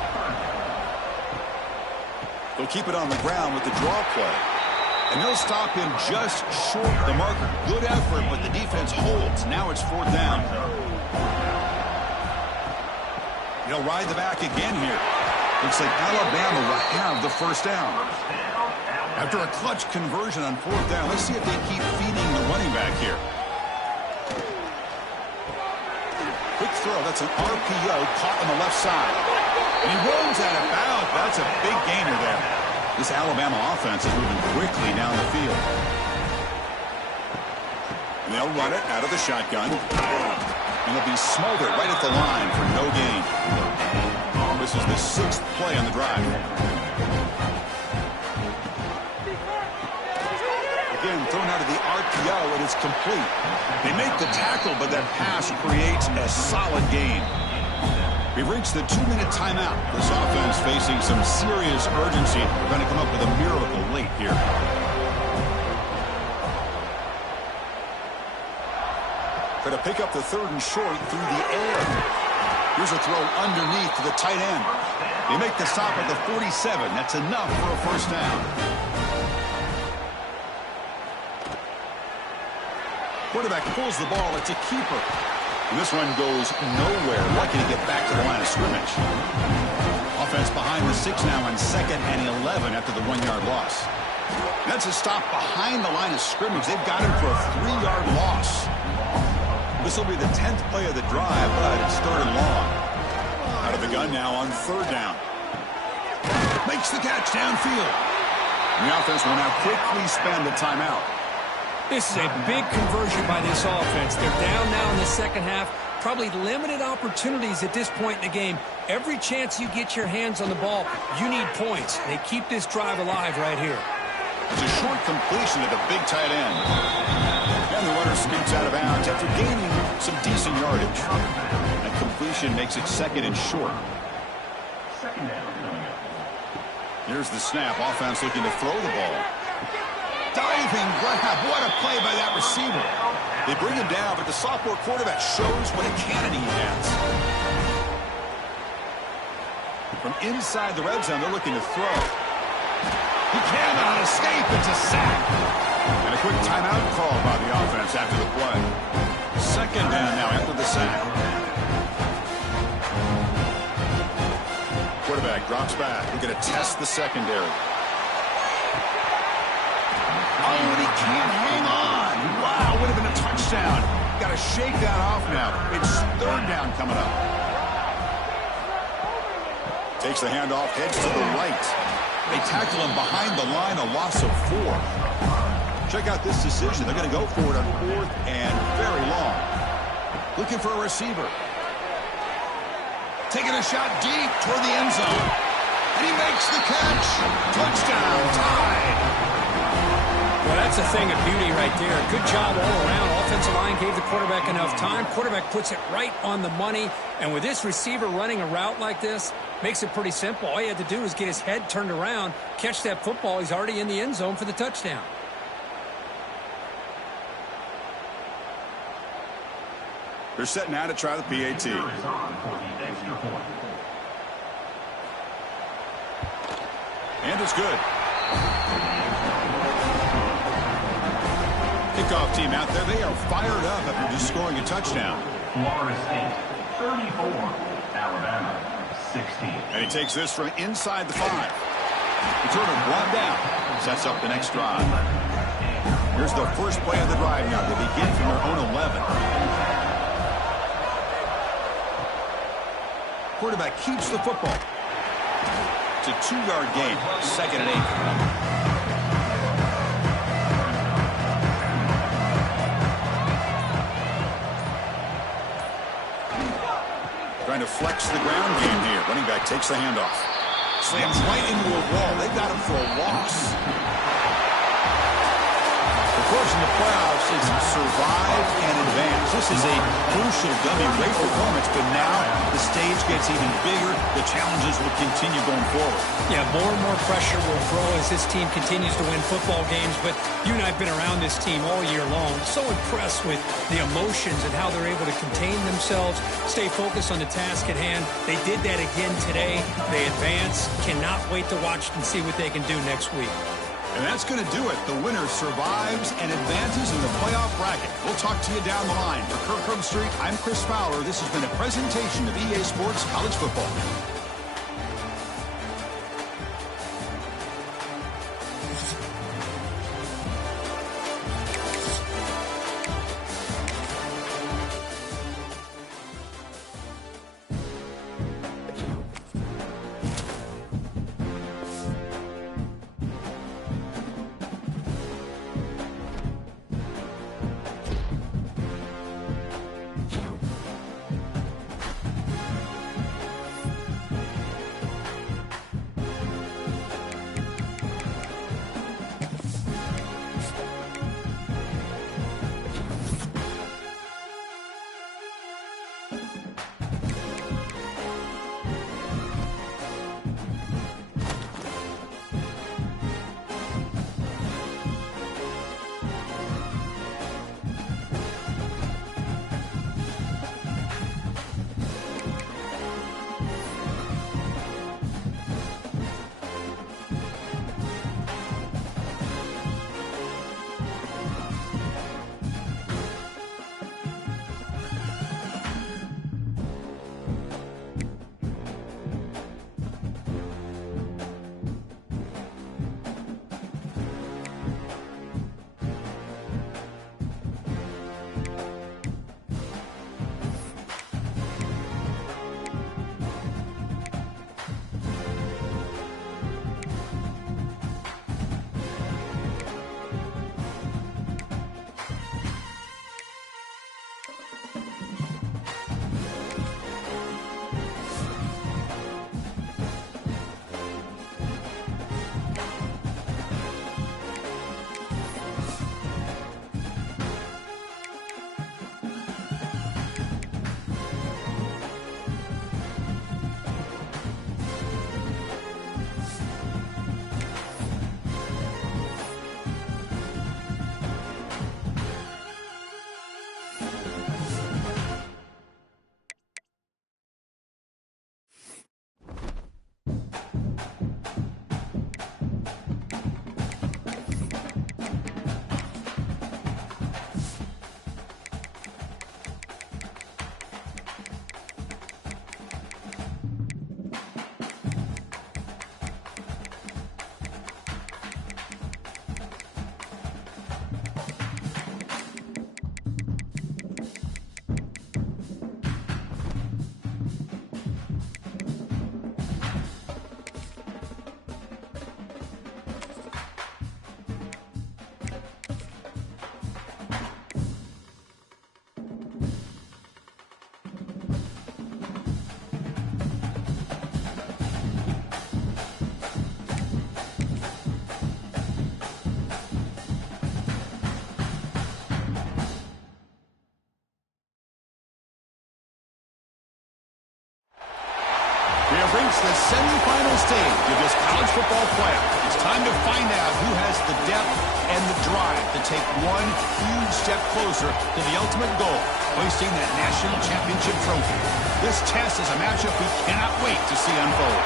They'll keep it on the ground with the draw play. And they'll stop him just short of the marker. Good effort, but the defense holds. Now it's fourth down. He'll ride the back again here. Looks like Alabama will have the first down. After a clutch conversion on fourth down, let's see if they keep feeding the running back here. Quick throw. That's an RPO caught on the left side. And he runs out of bounds. That's a big gainer there. This Alabama offense is moving quickly down the field. And they'll run it out of the shotgun. And they'll be smothered right at the line for no gain. This is the 6th play on the drive. Again, thrown out of the RPO, and it's complete. They make the tackle, but that pass creates a solid gain. We've reached the 2-minute timeout. This offense facing some serious urgency. We're going to come up with a miracle late here. Try to pick up the third and short through the air. Here's a throw underneath to the tight end. They make the stop at the 47. That's enough for a first down. Quarterback pulls the ball. It's a keeper. And this one goes nowhere. Lucky to get back to the line of scrimmage. Offense behind the 6 now on 2nd and 11 after the 1-yard loss. And that's a stop behind the line of scrimmage. They've got him for a 3-yard loss. This will be the 10th play of the drive, but it's 3rd and long. Out of the gun now on 3rd down. Makes the catch downfield. And the offense will now quickly spend the timeout. This is a big conversion by this offense. They're down now in the second half. Probably limited opportunities at this point in the game. Every chance you get your hands on the ball, you need points. They keep this drive alive right here. It's a short completion to the big tight end. And the runner scoots out of bounds after gaining some decent yardage. That completion makes it second and short. Second down. Here's the snap. Offense looking to throw the ball. Diving grab. What a play by that receiver. They bring him down, but the sophomore quarterback shows what a cannon he has. From inside the red zone, they're looking to throw. He cannot escape. It's a sack. And a quick timeout call by the offense after the play. Second down now after the sack. Quarterback drops back. We're going to test the secondary. Oh, and he can't hang on. Wow, would have been a touchdown. Got to shake that off now. It's third down coming up. Takes the handoff, heads to the right. They tackle him behind the line, a loss of 4. Check out this decision. They're going to go for it on fourth and very long. Looking for a receiver. Taking a shot deep toward the end zone. And he makes the catch. Touchdown, tied. Well, that's a thing of beauty right there. Good job all around. Offensive line gave the quarterback enough time. Quarterback puts it right on the money. And with this receiver running a route like this, makes it pretty simple. All you had to do is get his head turned around, catch that football. He's already in the end zone for the touchdown. They're set now to try the PAT. And it's good. Kickoff team out there. They are fired up after just scoring a touchdown. Florida State, 34. Alabama, 16. And he takes this from inside the 5. Returner brought down. Sets up the next drive. Here's the first play of the drive now. They begin from their own 11. Quarterback keeps the football. It's a 2-yard gain. Second and 8. Trying to flex the ground game here. Running back takes the handoff. Slams right into a wall. They've got him for a loss. Of course, in the playoffs, it's survive and advance. This is a crucial dummy rate performance, but now the stage gets even bigger. The challenges will continue going forward. Yeah, more and more pressure will grow as this team continues to win football games, but you and I have been around this team all year long. So impressed with the emotions and how they're able to contain themselves, stay focused on the task at hand. They did that again today. They advance. Cannot wait to watch and see what they can do next week. And that's going to do it. The winner survives and advances in the playoff bracket. We'll talk to you down the line. For Kirk Herbstreit, I'm Chris Fowler. This has been a presentation of EA Sports College Football. have reached the semifinal stage of this college football playoff. It's time to find out who has the depth and the drive to take one huge step closer to the ultimate goal, hoisting that national championship trophy. This test is a matchup we cannot wait to see unfold.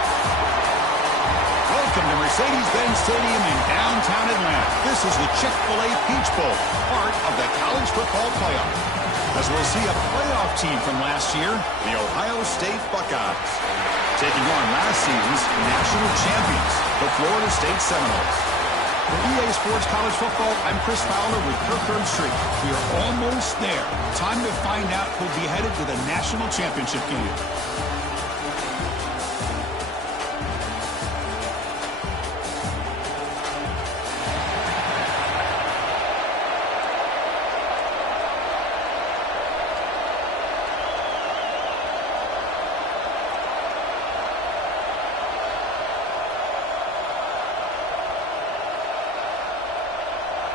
Welcome to Mercedes-Benz Stadium in downtown Atlanta. This is the Chick-fil-A Peach Bowl, part of the college football playoff. As we'll see a playoff team from last year, the Ohio State Buckeyes, taking on last season's national champions, the Florida State Seminoles. For EA Sports College Football, I'm Chris Fowler with Kirk Herbstreit. We are almost there. Time to find out who'll be headed to the national championship game.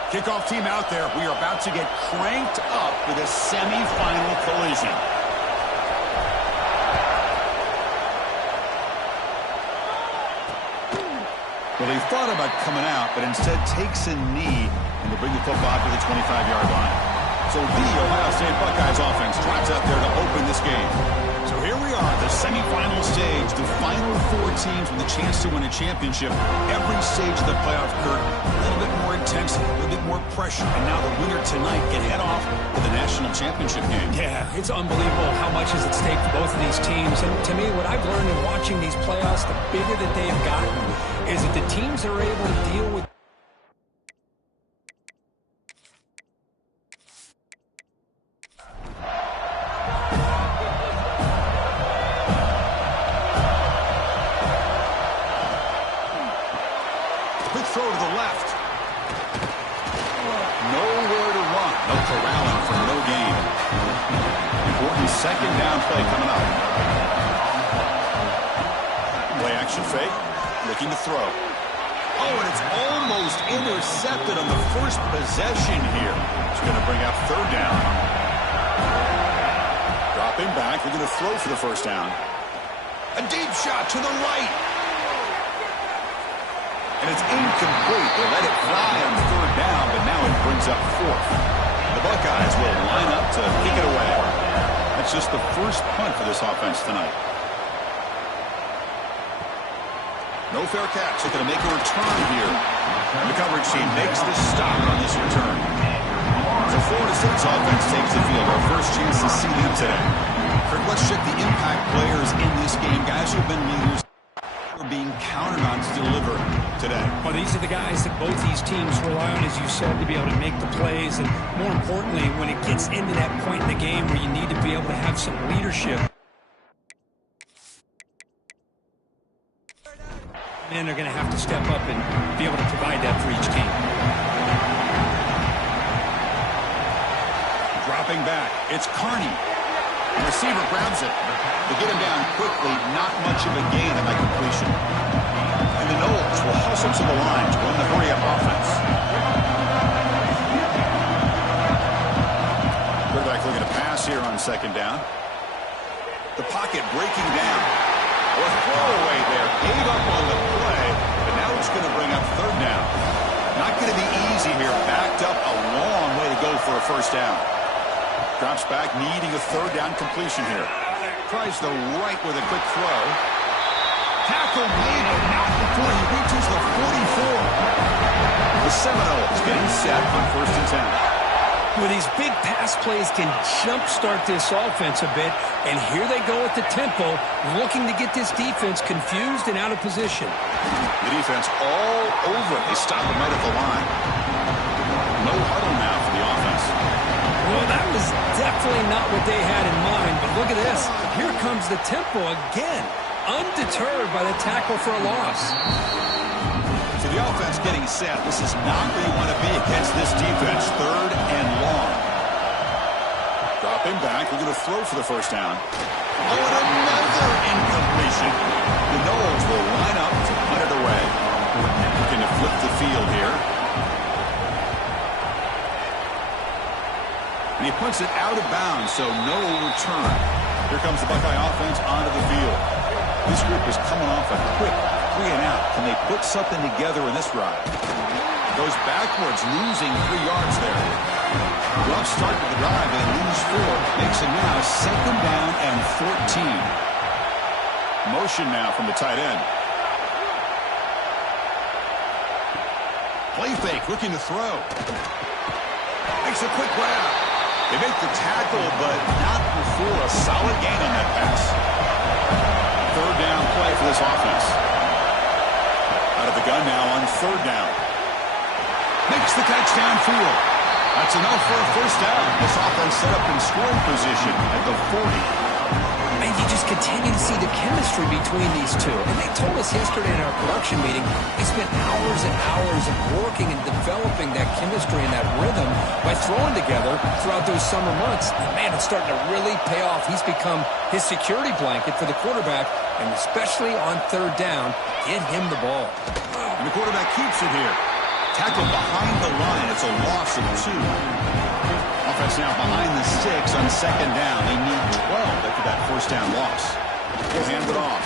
Kickoff team out there. We are about to get cranked up with a semifinal collision. Well, he thought about coming out, but instead takes a knee and will bring the football to the 25-yard line. So the Ohio State Buckeyes offense trots out there to open this game. So here we are, the semifinal stage, the final four teams with a chance to win a championship. Every stage of the playoff, Kurt, a little bit more intensity, a little bit more pressure. And now the winner tonight can head off to the national championship game. Yeah, it's unbelievable how much is at stake for both of these teams. And to me, what I've learned in watching these playoffs, the bigger that they've gotten, is that the teams that are able to deal with throw to the left. Nowhere to run. No corralling for no gain. Important second down play coming up. Play action fake. Looking to throw. Oh, and it's almost intercepted on the first possession here. It's going to bring up third down. Dropping back. They're going to throw for the first down. A deep shot to the right. And it's incomplete. They let it fly on third down, but now it brings up fourth. The Buckeyes will line up to kick it away. That's just the first punt for this offense tonight. No fair catch. They're going to make a return here. The coverage team makes the stop on this return. So Florida State's offense takes the field. Our first chance to see them today. Kirk, let's check the impact players in this game. Guys who've been leaders are being counted on to deliver today. Well, these are the guys that both these teams rely on, as you said, to be able to make the plays. And more importantly, when it gets into that point in the game where you need to be able to have some leadership, men are going to have to step up and be able to provide that for each team. Dropping back, it's Carney. The receiver grabs it. They get him down quickly, not much of a gain on that completion. And the Noles will hustle to the line to run the hurry-up offense. Quarterback looking to pass here on second down. The pocket breaking down. A throwaway there. Gave up on the play, but now it's going to bring up third down. Not going to be easy here. Backed up a long way to go for a first down. Drops back, needing a third down completion here. Tries the right with a quick throw. Tackle made, but not before he reaches the 44. The Seminoles getting set on 1st and 10. Well, these big pass plays can jumpstart this offense a bit, and here they go at the tempo, looking to get this defense confused and out of position. The defense all over it. They stop him right at the line. No huddle now for the offense. Well, that was definitely not what they had in mind, but look at this. Here comes the tempo again, undeterred by the tackle for a loss. So the offense getting set. This is not where you want to be against this defense. Third and long. Dropping back. We're going to throw for the first down. Oh, and another incompletion. The Noles will line up to punt it away. Looking to flip the field here. And he punts it out of bounds, so no return. Here comes the Buckeye offense onto the field. This group is coming off a quick 3-and-out. Can they put something together in this drive? Goes backwards, losing 3 yards there. Rough start to the drive. They lose 4. Makes it now 2nd down and 14. Motion now from the tight end. Play fake, looking to throw. Makes a quick grab. They make the tackle, but not before a solid gain on that pass. 3rd down play for this offense. Out of the gun now on 3rd down. Makes the catch downfield. That's enough for a 1st down. This offense set up in scoring position at the 40. And you just continue to see the chemistry between these two. And they told us yesterday in our production meeting, they spent hours and hours of working and developing that chemistry and that rhythm by throwing together throughout those summer months. And man, it's starting to really pay off. He's become his security blanket for the quarterback, and especially on 3rd down, get him the ball. And the quarterback keeps it here. Tackled behind the line. It's a loss of 2. Offense now behind the 6 on 2nd down. They need 12 after that 1st down loss. He'll hand it off.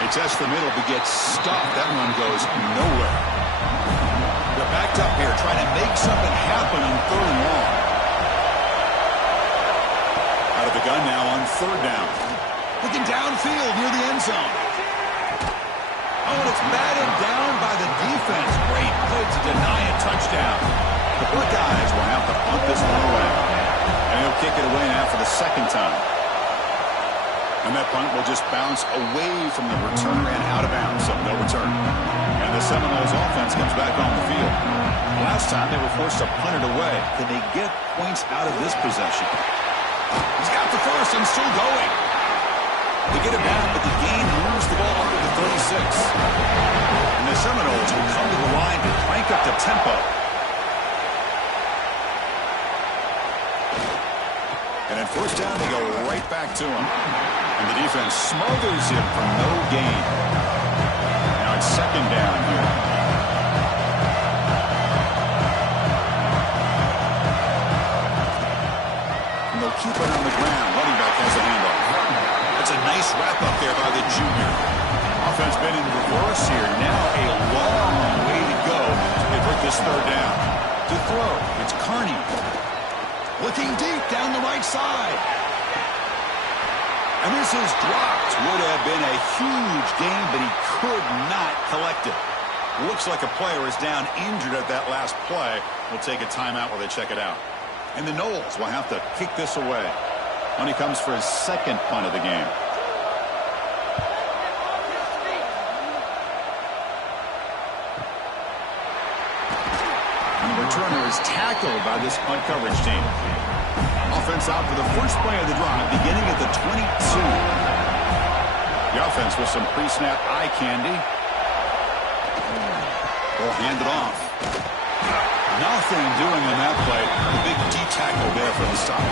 They test the middle but gets stopped. That one goes nowhere. They're backed up here trying to make something happen on 3rd and long. Out of the gun now on 3rd down. Looking downfield near the end zone. Oh, and it's batted down by the defense. Great play to deny a touchdown. The Buckeyes will have to punt this one away. And he'll kick it away now for the 2nd time. And that punt will just bounce away from the returner and out of bounds, so no return. And the Seminoles offense comes back on the field. Last time they were forced to punt it away. Can they get points out of this possession? He's got the 1st and still going. They get it back, but the game moves the ball under the 36. And the Seminoles will come to the line to crank up the tempo. And at 1st down, they go right back to him. And the defense smothers him for no gain. Now it's 2nd down here. And they'll keep it on the ground. Running back has a handoff. That's a nice wrap up there by the junior. Offense been in reverse here. Now a long way to go to convert this 3rd down. To throw, it's Carney. Looking deep down the right side. And this is dropped. Would have been a huge gain, but he could not collect it. Looks like a player is down injured at that last play. We'll take a timeout while they check it out. And the Noles will have to kick this away when he comes for his 2nd punt of the game. And the returner is tackled by this punt coverage team. Offense out for the 1st play of the drive, beginning at the 22. The offense with some pre-snap eye candy. Will hand it off. Nothing doing on that play. The big D tackle there for the stop.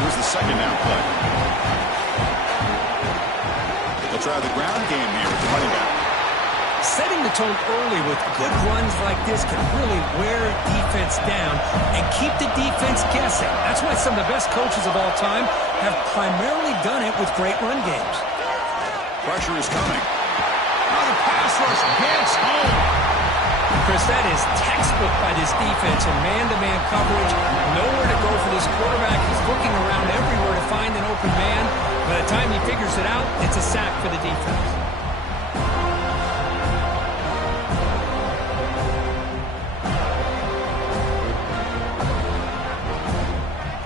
Here's the 2nd down play. They'll try the ground game here with the running back. Setting the tone early with good runs like this can really wear defense down and keep the defense guessing. That's why some of the best coaches of all time have primarily done it with great run games. Pressure is coming. Now the pass rush gets home. Chris, that is textbook by this defense in man-to-man coverage. Nowhere to go for this quarterback. He's looking around everywhere to find an open man. By the time he figures it out, it's a sack for the defense.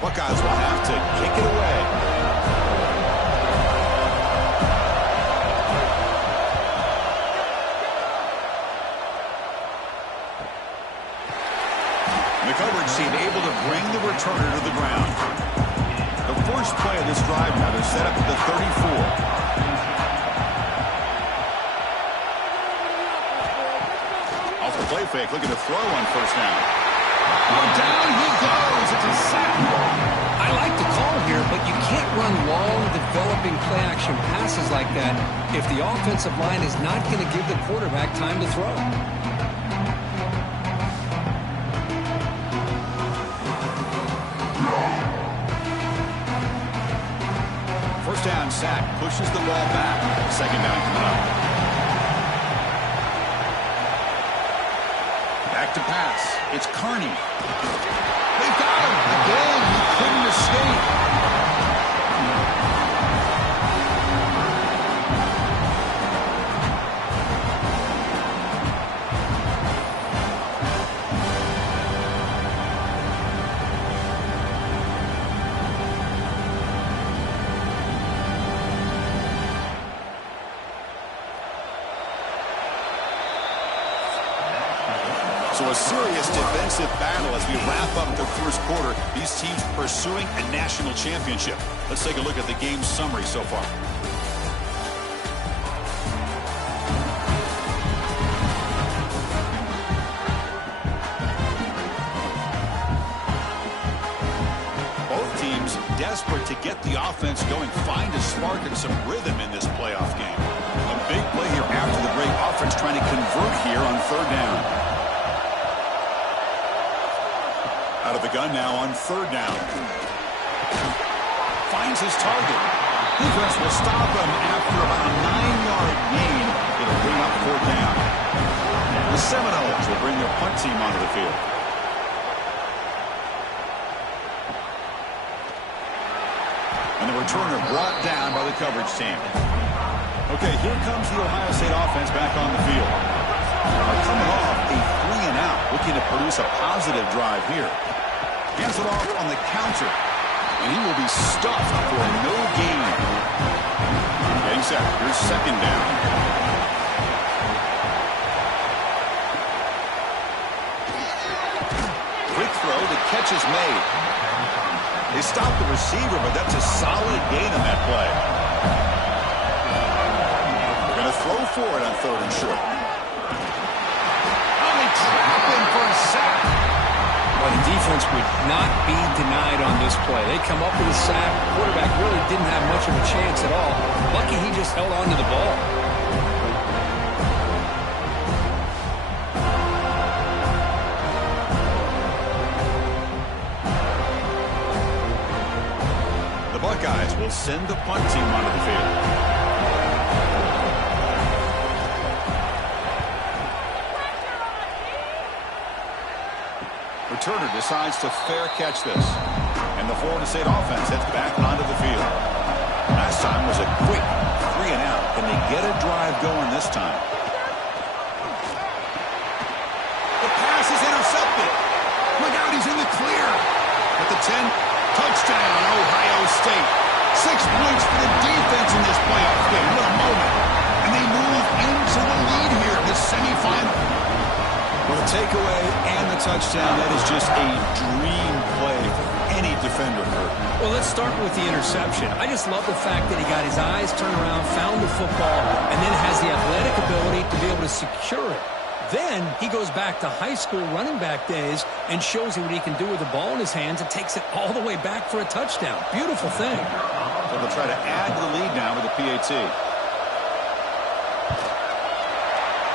Buckeyes will have to kick it away. And the coverage team able to bring the returner to the ground. The 1st play of this drive now, they're set up at the 34. Off the play fake, looking to throw on 1st down. Down he goes. It's a sack. I like the call here, but you can't run long, developing play-action passes like that if the offensive line is not going to give the quarterback time to throw. 1st down, 6. sack pushes the ball back. Second down coming up. Back to pass. It's Carney. They got him. Again, he couldn't escape. So a serious defensive battle as we wrap up the first quarter. These teams pursuing a national championship. Let's take a look at the game summary so far. Both teams desperate to get the offense going, find a spark and some rhythm in this playoff game. A big play here after the break. Offense trying to convert here on third down. Out of the gun now on third down. Finds his target. Defense will stop him after about a 9-yard gain. It'll bring up fourth down. The Seminoles will bring their punt team onto the field. And the returner brought down by the coverage team. Okay, here comes the Ohio State offense back on the field. They're coming off a 3-and-out, looking to produce a positive drive here. Hands it off on the counter, and he will be stuffed for no gain. Getting set. Here's second down. Quick throw. The catch is made. They stopped the receiver, but that's a solid gain on that play. They're going to throw for it on third and short. Oh, they trap him for a sack. Well, the defense would not be denied on this play. They come up with a sack. The quarterback really didn't have much of a chance at all. Lucky he just held on to the ball. The Buckeyes will send the punt team onto the field. Turner decides to fair catch this. And the Florida State offense heads back onto the field. Last time was a quick 3-and-out. Can they get a drive going this time? The pass is intercepted. Look out, he's in the clear. At the 10, touchdown, Ohio State. 6 points for the defense in this playoff game. What a moment. And they move into the lead here in the semifinal. Well, the takeaway and the touchdown, that is just a dream play for any defender, Kurt. Well, let's start with the interception. I just love the fact that he got his eyes turned around, found the football, and then has the athletic ability to be able to secure it. Then he goes back to high school running back days and shows you what he can do with the ball in his hands and takes it all the way back for a touchdown. Beautiful thing. So they'll try to add to the lead now with the PAT.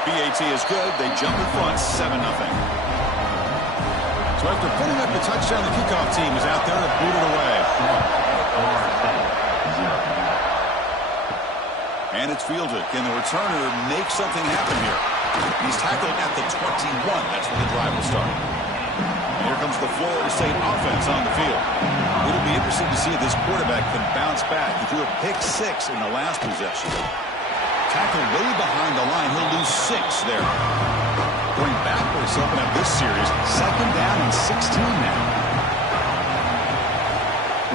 PAT is good. They jump in front, 7-0. So after putting up the touchdown, the kickoff team is out there to boot it away. And it's fielded. Can the returner make something happen here? He's tackled at the 21. That's where the drive will start. And here comes the Florida State offense on the field. It'll be interesting to see if this quarterback can bounce back. He threw a pick 6 in the last possession. Tackled way behind the line. He'll lose 6 there. Going backwards to open up this series. Second down and 16 now.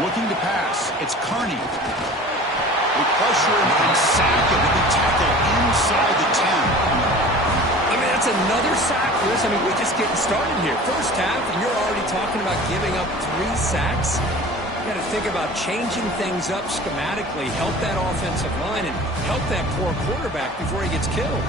Looking to pass. It's Carney. They pressure him and sack him. He'll be tackled inside the 10. I mean, that's another sack, Chris. I mean, we're just getting started here. First half, and you're already talking about giving up 3 sacks. You got to think about changing things up schematically, help that offensive line, and help that poor quarterback before he gets killed.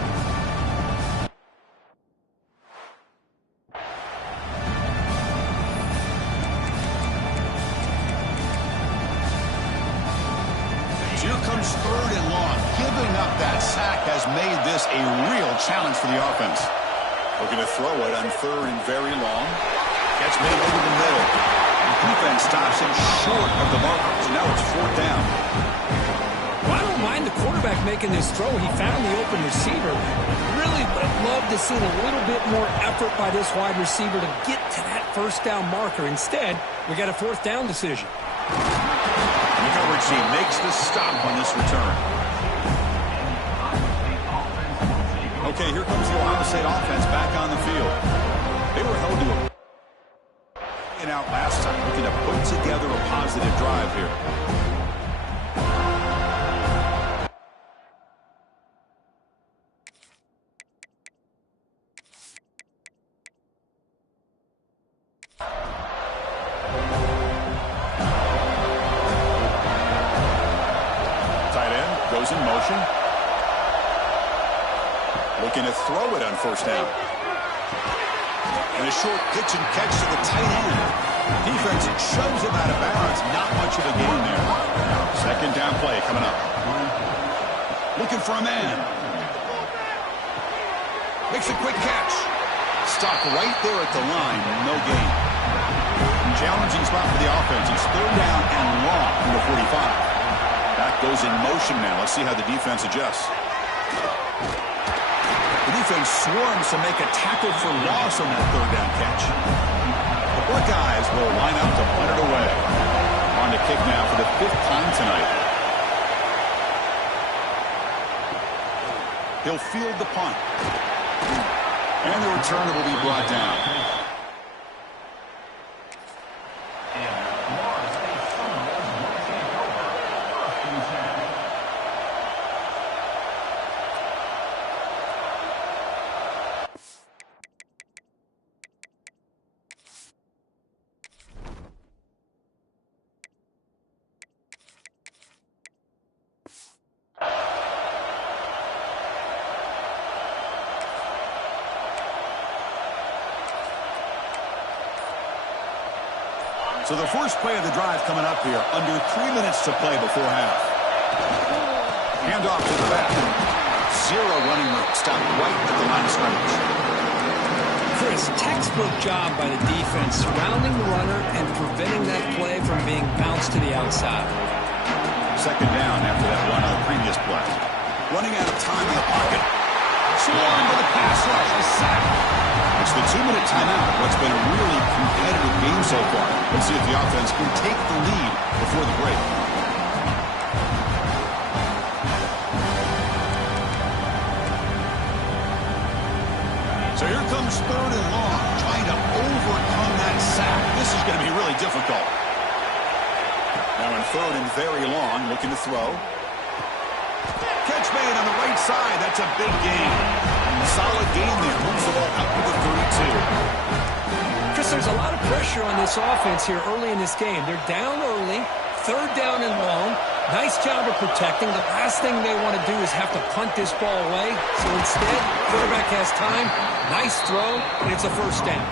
Here comes third and long. Giving up that sack has made this a real challenge for the offense. Looking to throw it on third and very long. Catch made over the middle. The defense stops him short of the marker. So now it's fourth down. mind the quarterback making this throw. He found the open receiver. Really would have loved to see a little bit more effort by this wide receiver to get to that first down marker. Instead, we got a fourth down decision. The coverage team makes the stop on this return. Okay, here comes the Ohio State offense back on the field. They were held to a out last time, looking to put together a positive drive here. Goes in motion. Looking to throw it on first down. And a short pitch and catch to the tight end. Defense shoves him out of bounds. Not much of a gain there. Second down play coming up. Looking for a man. Makes a quick catch. Stopped right there at the line. No gain. Challenging spot for the offense. It's third down and long from the 45. That goes in motion now. Let's see how the defense adjusts. The defense swarms to make a tackle for loss on that third down catch. The Buckeyes will line up to punt it away. On to kick now for the 5th time tonight. He'll field the punt. And the return will be brought down. So the first play of the drive coming up here, under 3 minutes to play before half. Handoff to the back. Zero running room. Stopped right at the line of scrimmage. Chris, textbook job by the defense, surrounding the runner and preventing that play from being bounced to the outside. Second down after that run on the previous play. Running out of time in the pocket. Swarmed with a pass rush. A sack. It's the 2-minute timeout. What's been a really competitive game so far. Let's see if the offense can take the lead before the break. So here comes third and long, trying to overcome that sack. This is going to be really difficult. Now in third and very long, looking to throw. Catch made on the right side. That's a big gain. Solid gain there. Moves the ball up to the 32. Chris, there's a lot of pressure on this offense here early in this game. They're down early, third down and long. Nice job of protecting. The last thing they want to do is have to punt this ball away. So instead, quarterback has time. Nice throw, and it's a first down.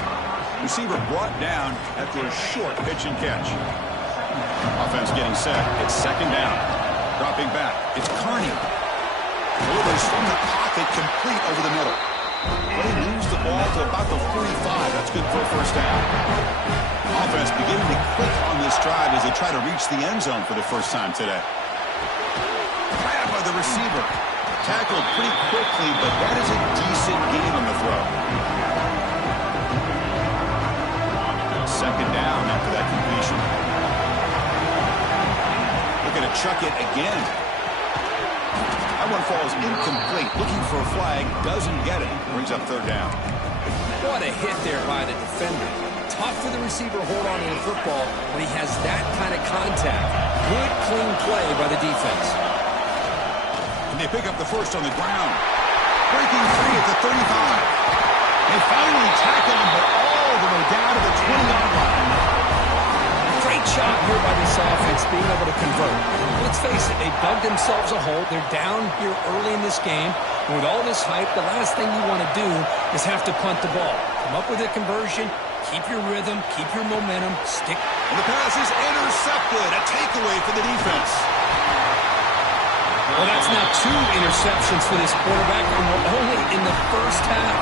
Receiver brought down after a short pitch and catch. Offense getting set. It's second down. Dropping back. It's Carney. Delivers from the pocket, complete over the middle. They moves the ball to about the 45. That's good for a first down. Offense beginning to click on this drive as they try to reach the end zone for the first time today. Grab by the receiver. Tackled pretty quickly, but that is a decent gain on the throw. Second down after that completion. Looking to chuck it again. That one falls incomplete. Looking for a flag. Doesn't get it. Brings up third down. What a hit there by the defender. Tough for the receiver to hold on to the football when he has that kind of contact. Good, clean play by the defense. And they pick up the first on the ground. Breaking free at the 35. They finally tackle him, but all the way down to the 20-yard line. Great job here by this offense being able to convert. Let's face it, they dug themselves a hole. They're down here early in this game. And with all this hype, the last thing you want to do is have to punt the ball. Come up with a conversion, keep your rhythm, keep your momentum, stick. And the pass is intercepted. A takeaway for the defense. Well, that's now 2 interceptions for this quarterback, and we're only in the first half.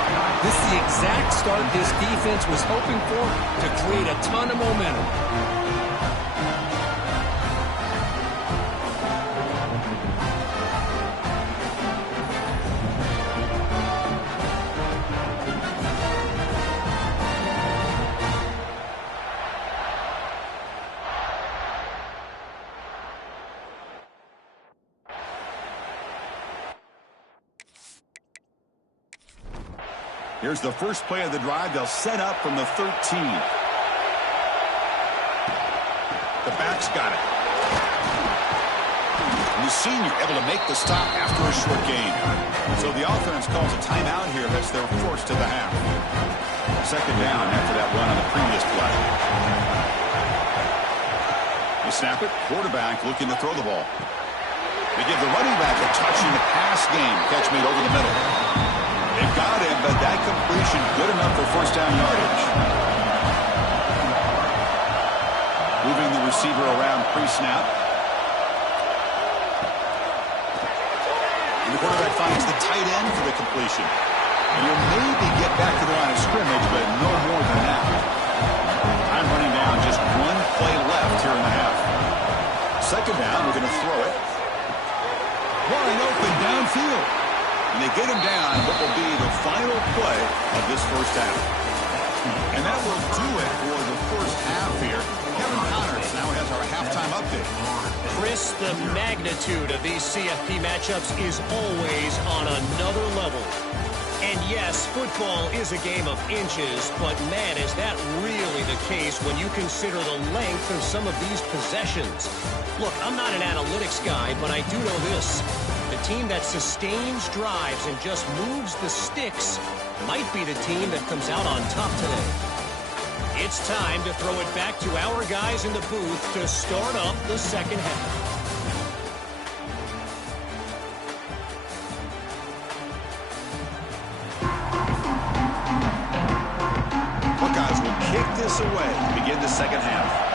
This is the exact start this defense was hoping for to create a ton of momentum. Here's the first play of the drive. They'll set up from the 13. The back's got it. And the senior able to make the stop after a short gain. So the offense calls a timeout here as they're forced to the half. Second down after that run on the previous play. They snap it. Quarterback looking to throw the ball. They give the running back a touch in the pass game. Catch made over the middle. They've got him, but that completion good enough for first down yardage. Moving the receiver around pre-snap. And the quarterback finds the tight end for the completion. And he'll maybe get back to the line of scrimmage, but no more than that. Time running down, just one play left here in the half. Second down, we're going to throw it. Wide open downfield. And they get him down what will be the final play of this first half. And that will do it for the first half here. Kevin Connors now has our halftime update. Chris, the magnitude of these CFP matchups is always on another level. And yes, football is a game of inches, but man, is that really the case when you consider the length of some of these possessions. Look, I'm not an analytics guy, but I do know this. The team that sustains drives and just moves the sticks might be the team that comes out on top today. It's time to throw it back to our guys in the booth to start up the second half. Buckeyes will kick this away to begin the second half.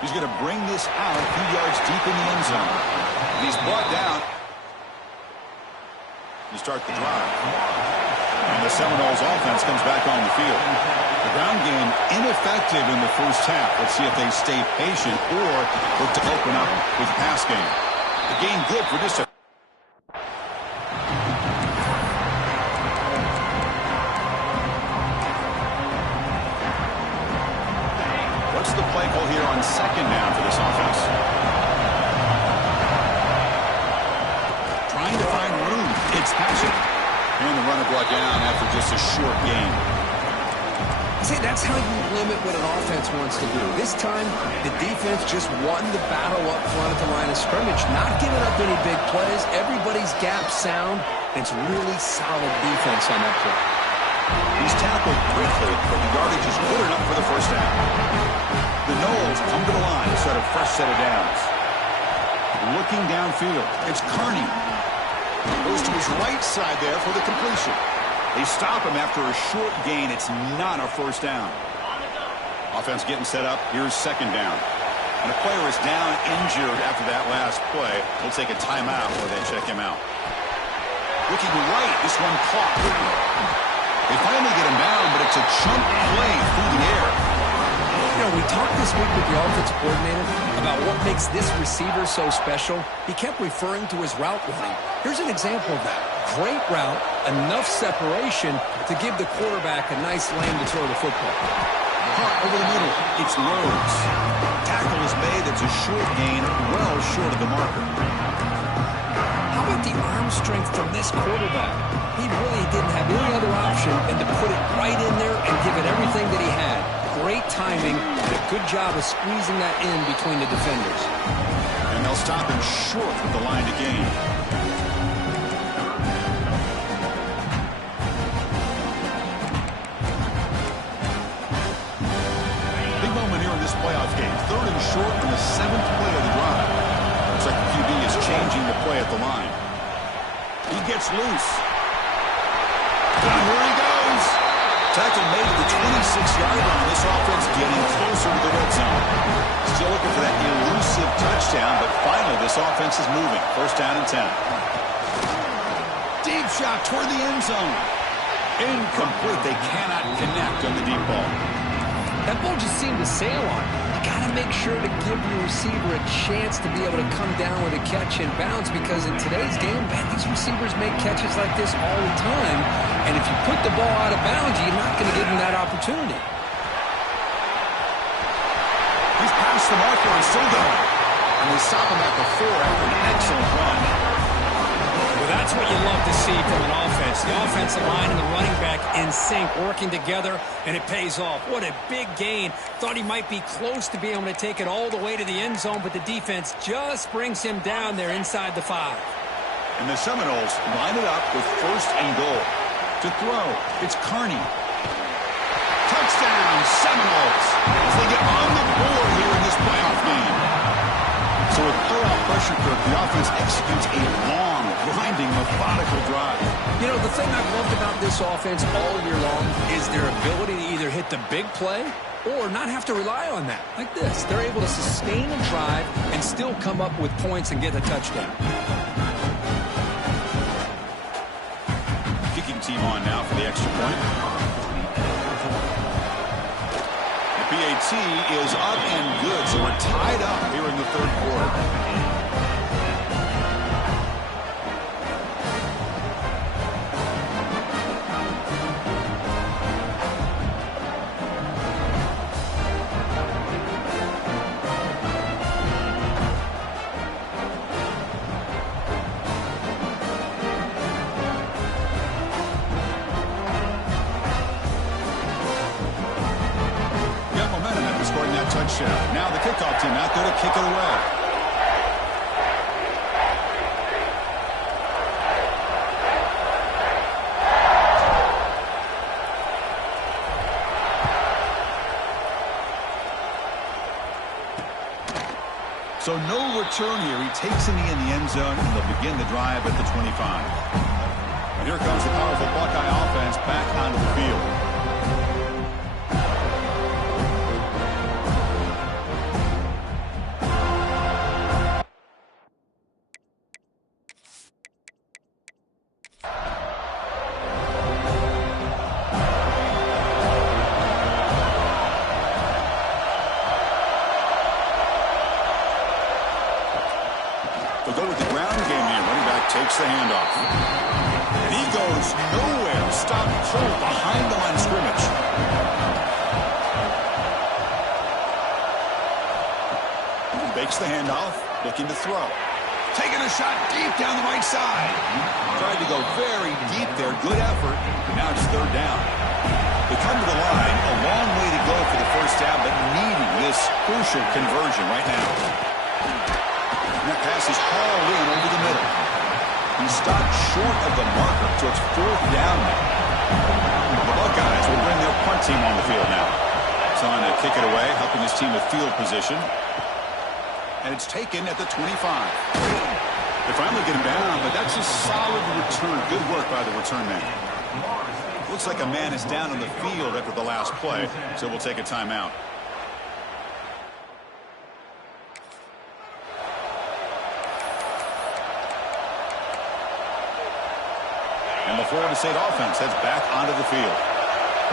He's going to bring this out a few yards deep in the end zone. And he's brought down to start the drive. And the Seminoles offense comes back on the field. The ground game ineffective in the first half. Let's see if they stay patient or look to open up with the pass game. The game good for just a play call here on second down for this offense. Trying to find room. It's passing. And the runner brought down after just a short gain. See, that's how you limit what an offense wants to do. This time, the defense just won the battle up front at the line of scrimmage, not giving up any big plays. Everybody's gap sound. It's really solid defense on that play. He's tackled quickly, but the yardage is good enough for the first down. The Noles come to the line to set a fresh set of downs. Looking downfield, it's Kearney. Goes to his right side there for the completion. They stop him after a short gain. It's not a first down. Offense getting set up. Here's second down. And a player is down injured after that last play. We'll take a timeout while they check him out. Looking right, this one caught. They finally get him down, but it's a chunk play through the air. You know, we talked this week with the offensive coordinator about what makes this receiver so special. He kept referring to his route running. Here's an example of that. Great route, enough separation to give the quarterback a nice lane to throw the football. Caught over the middle. It's Rhodes. Tackle is made. It's a short gain, well short of the marker. How about the arm strength from this quarterback? He really didn't have any other option than to put it right in there and give it everything that he had. Great timing and a good job of squeezing that in between the defenders. And they'll stop him short with the line to gain. Big moment here in this playoff game. Third and short on the 7th play of the drive. Looks like the QB is changing the play at the line. He gets loose. And here he goes. Tackle made at the 26-yard line. This offense getting closer to the red zone. Still looking for that elusive touchdown, but finally this offense is moving. First down and 10. Deep shot toward the end zone. Incomplete. They cannot connect on the deep ball. That ball just seemed to sail on. You got to make sure to give your receiver a chance to be able to come down with a catch and bounce, because in today's game, man, these receivers make catches like this all the time. And if you put the ball out of bounds, you're not going to give them that opportunity. He's past the marker and still going. And they stop him at the 4 after an excellent run. That's what you love to see from an offense. The offensive line and the running back in sync, working together, and it pays off. What a big gain. Thought he might be close to being able to take it all the way to the end zone, but the defense just brings him down there inside the 5. And the Seminoles line it up with 1st and goal. To throw, it's Carney. Touchdown, Seminoles, as they get on the board here in this playoff game. So with playoff pressure, Kirk, the offense executes a long, grinding, methodical drive. You know, the thing I've loved about this offense all year long is their ability to either hit the big play or not have to rely on that. Like this, they're able to sustain a drive and still come up with points and get a touchdown. Kicking team on now for the extra point. PAT is up and good, so we're tied up here in the 3rd quarter. Touchdown. Now the kickoff team out there to kick it away. So no return here. He takes it in the end zone, and they'll begin the drive at the 25. And here comes the powerful Buckeye offense back onto the field. They'll go with the ground game here. Running back takes the handoff. And he goes nowhere. Stopped cold behind the line of scrimmage. He bakes the handoff, looking to throw. Taking a shot deep down the right side. Tried to go very deep there. Good effort. Now it's 3rd down. They come to the line. A long way to go for the 1st down, but needing this crucial conversion right now. And that pass is hauled in over the middle. He stopped short of the marker, so it's 4th down now. The Buckeyes will bring their punt team on the field now. It's on to kick it away, helping his team with field position. And it's taken at the 25. They finally get him down, but that's a solid return. Good work by the return man. Looks like a man is down on the field after the last play, so we'll take a timeout. And the Florida State offense heads back onto the field.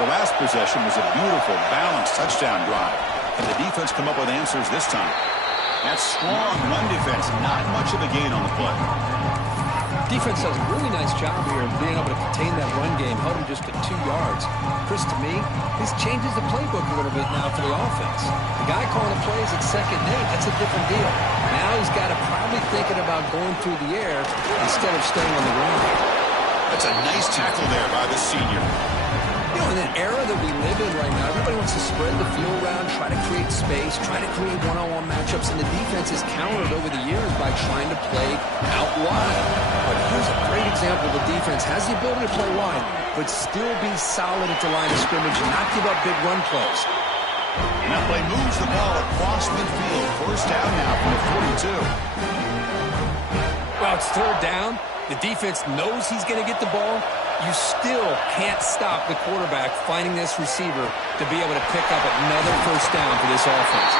Their last possession was a beautiful, balanced touchdown drive. And the defense come up with answers this time. That strong run defense, not much of a gain on the play. Defense does a really nice job here of being able to contain that run game, held him just at 2 yards. Chris, to me, this changes the playbook a little bit now for the offense. The guy calling the plays at 2nd and 8, that's a different deal. Now he's got to probably thinking about going through the air instead of staying on the ground. That's a nice tackle there by the senior. You know, in an era that we live in right now, everybody wants to spread the field around, try to create space, try to create one-on-one matchups, and the defense has countered over the years by trying to play out wide. But here's a great example. The defense has the ability to play wide, but still be solid at the line of scrimmage and not give up big run plays. And that play moves the ball across midfield. 1st down now from the 42. Well, it's 3rd down. The defense knows he's going to get the ball. You still can't stop the quarterback finding this receiver to be able to pick up another 1st down for this offense.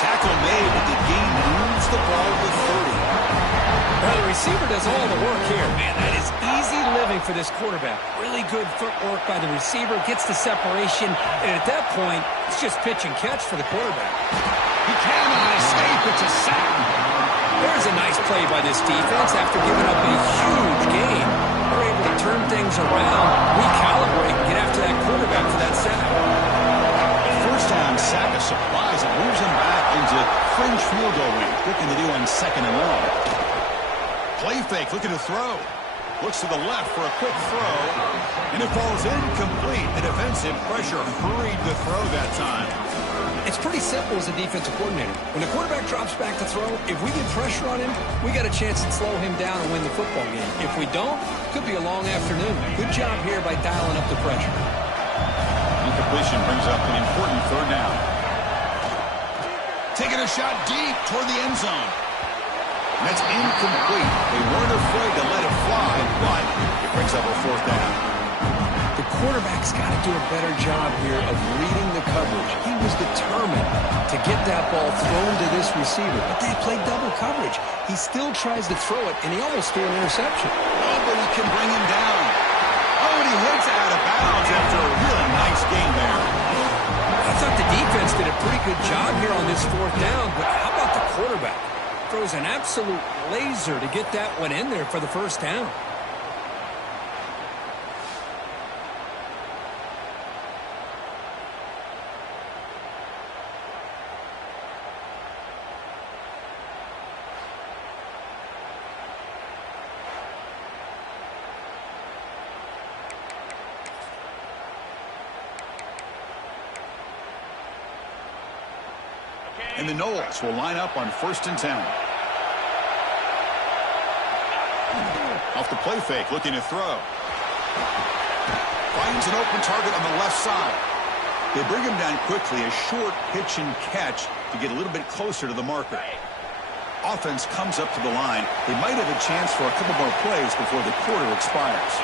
Tackle made, but the game moves the ball to 30. Well, the receiver does all the work here. Man, that is easy living for this quarterback. Really good footwork by the receiver, gets the separation, and at that point, it's just pitch and catch for the quarterback. He cannot escape. It's a sack. There's a nice play by this defense after giving up a huge gain. They're able to turn things around, recalibrate, and get after that quarterback for that sack. 1st down sack, a surprise. It moves him back into fringe field goal range. Looking to do on 2nd and long. 2nd Play fake, looking to throw. Looks to the left for a quick throw, and it falls incomplete. The defensive pressure hurried the throw that time. It's pretty simple as a defensive coordinator. When the quarterback drops back to throw, if we get pressure on him, we got a chance to slow him down and win the football game. If we don't, could be a long afternoon. Good job here by dialing up the pressure. Incompletion brings up an important third down. Taking a shot deep toward the end zone. That's incomplete. They weren't afraid to let it fly, but it brings up a fourth down. The quarterback's got to do a better job here of reading the coverage. He was determined to get that ball thrown to this receiver, but they played double coverage. He still tries to throw it, and he almost threw an interception. Nobody can bring him down. Oh, and he hits out of bounds after a really nice game there. I thought the defense did a pretty good job here on this fourth down, but how about the quarterback? Throws an absolute laser to get that one in there for the first down. And the Knowles will line up on 1st and 10. Off the play fake, looking to throw. Finds an open target on the left side. They bring him down quickly, a short pitch and catch to get a little bit closer to the marker. Offense comes up to the line. They might have a chance for a couple more plays before the quarter expires.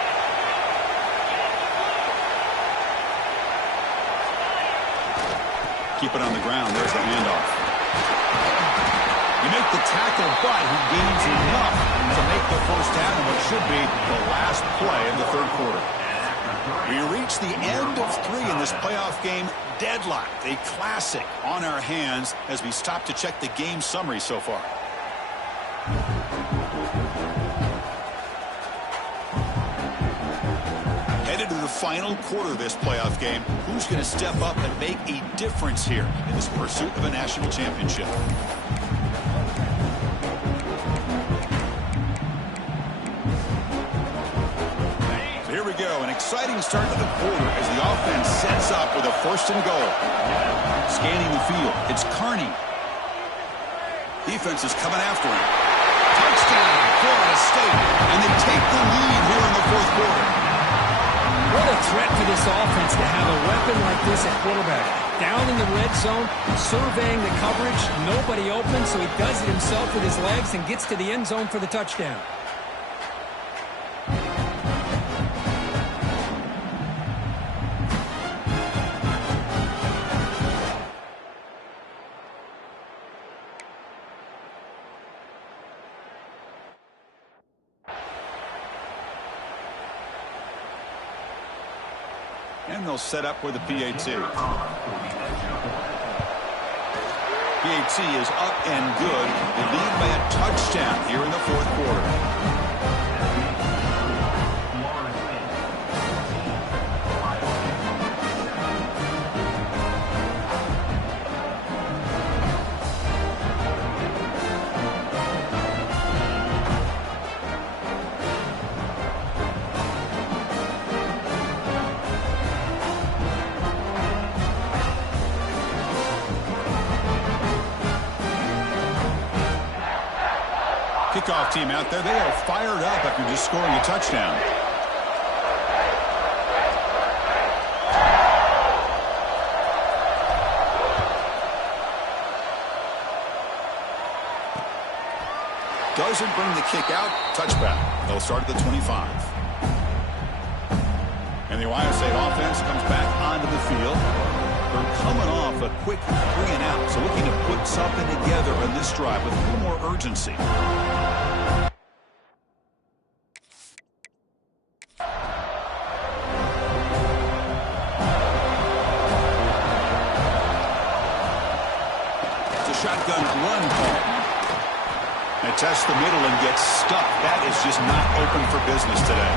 Keep it on the ground. There's the handoff. You make the tackle, but he gains enough to make the first down in what should be the last play of the third quarter. We reach the end of 3 in this playoff game. Deadlocked, a classic on our hands as we stop to check the game summary so far. Headed to the final quarter of this playoff game. Who's going to step up and make a difference here in this pursuit of a national championship? So here we go, an exciting start to the quarter as the offense sets up with a 1st and goal. Scanning the field, it's Carney. Defense is coming after him. Touchdown, Florida State, and they take the lead here in the 4th quarter. What a threat for this offense to have a weapon like this at quarterback. Down in the red zone, surveying the coverage, nobody open, so he does it himself with his legs and gets to the end zone for the touchdown. And they'll set up with a PAT. PAT is up and good. They lead by a touchdown here in the 4th quarter. Kickoff team out there, they are fired up after just scoring a touchdown. Doesn't bring the kick out, touchback. They'll start at the 25. And the Ohio State offense comes back onto the field. They're coming off a quick 3 and out, so looking to put something together in this drive with a little more urgency. Shotgun run call. They test the middle and get stuck. That is just not open for business today.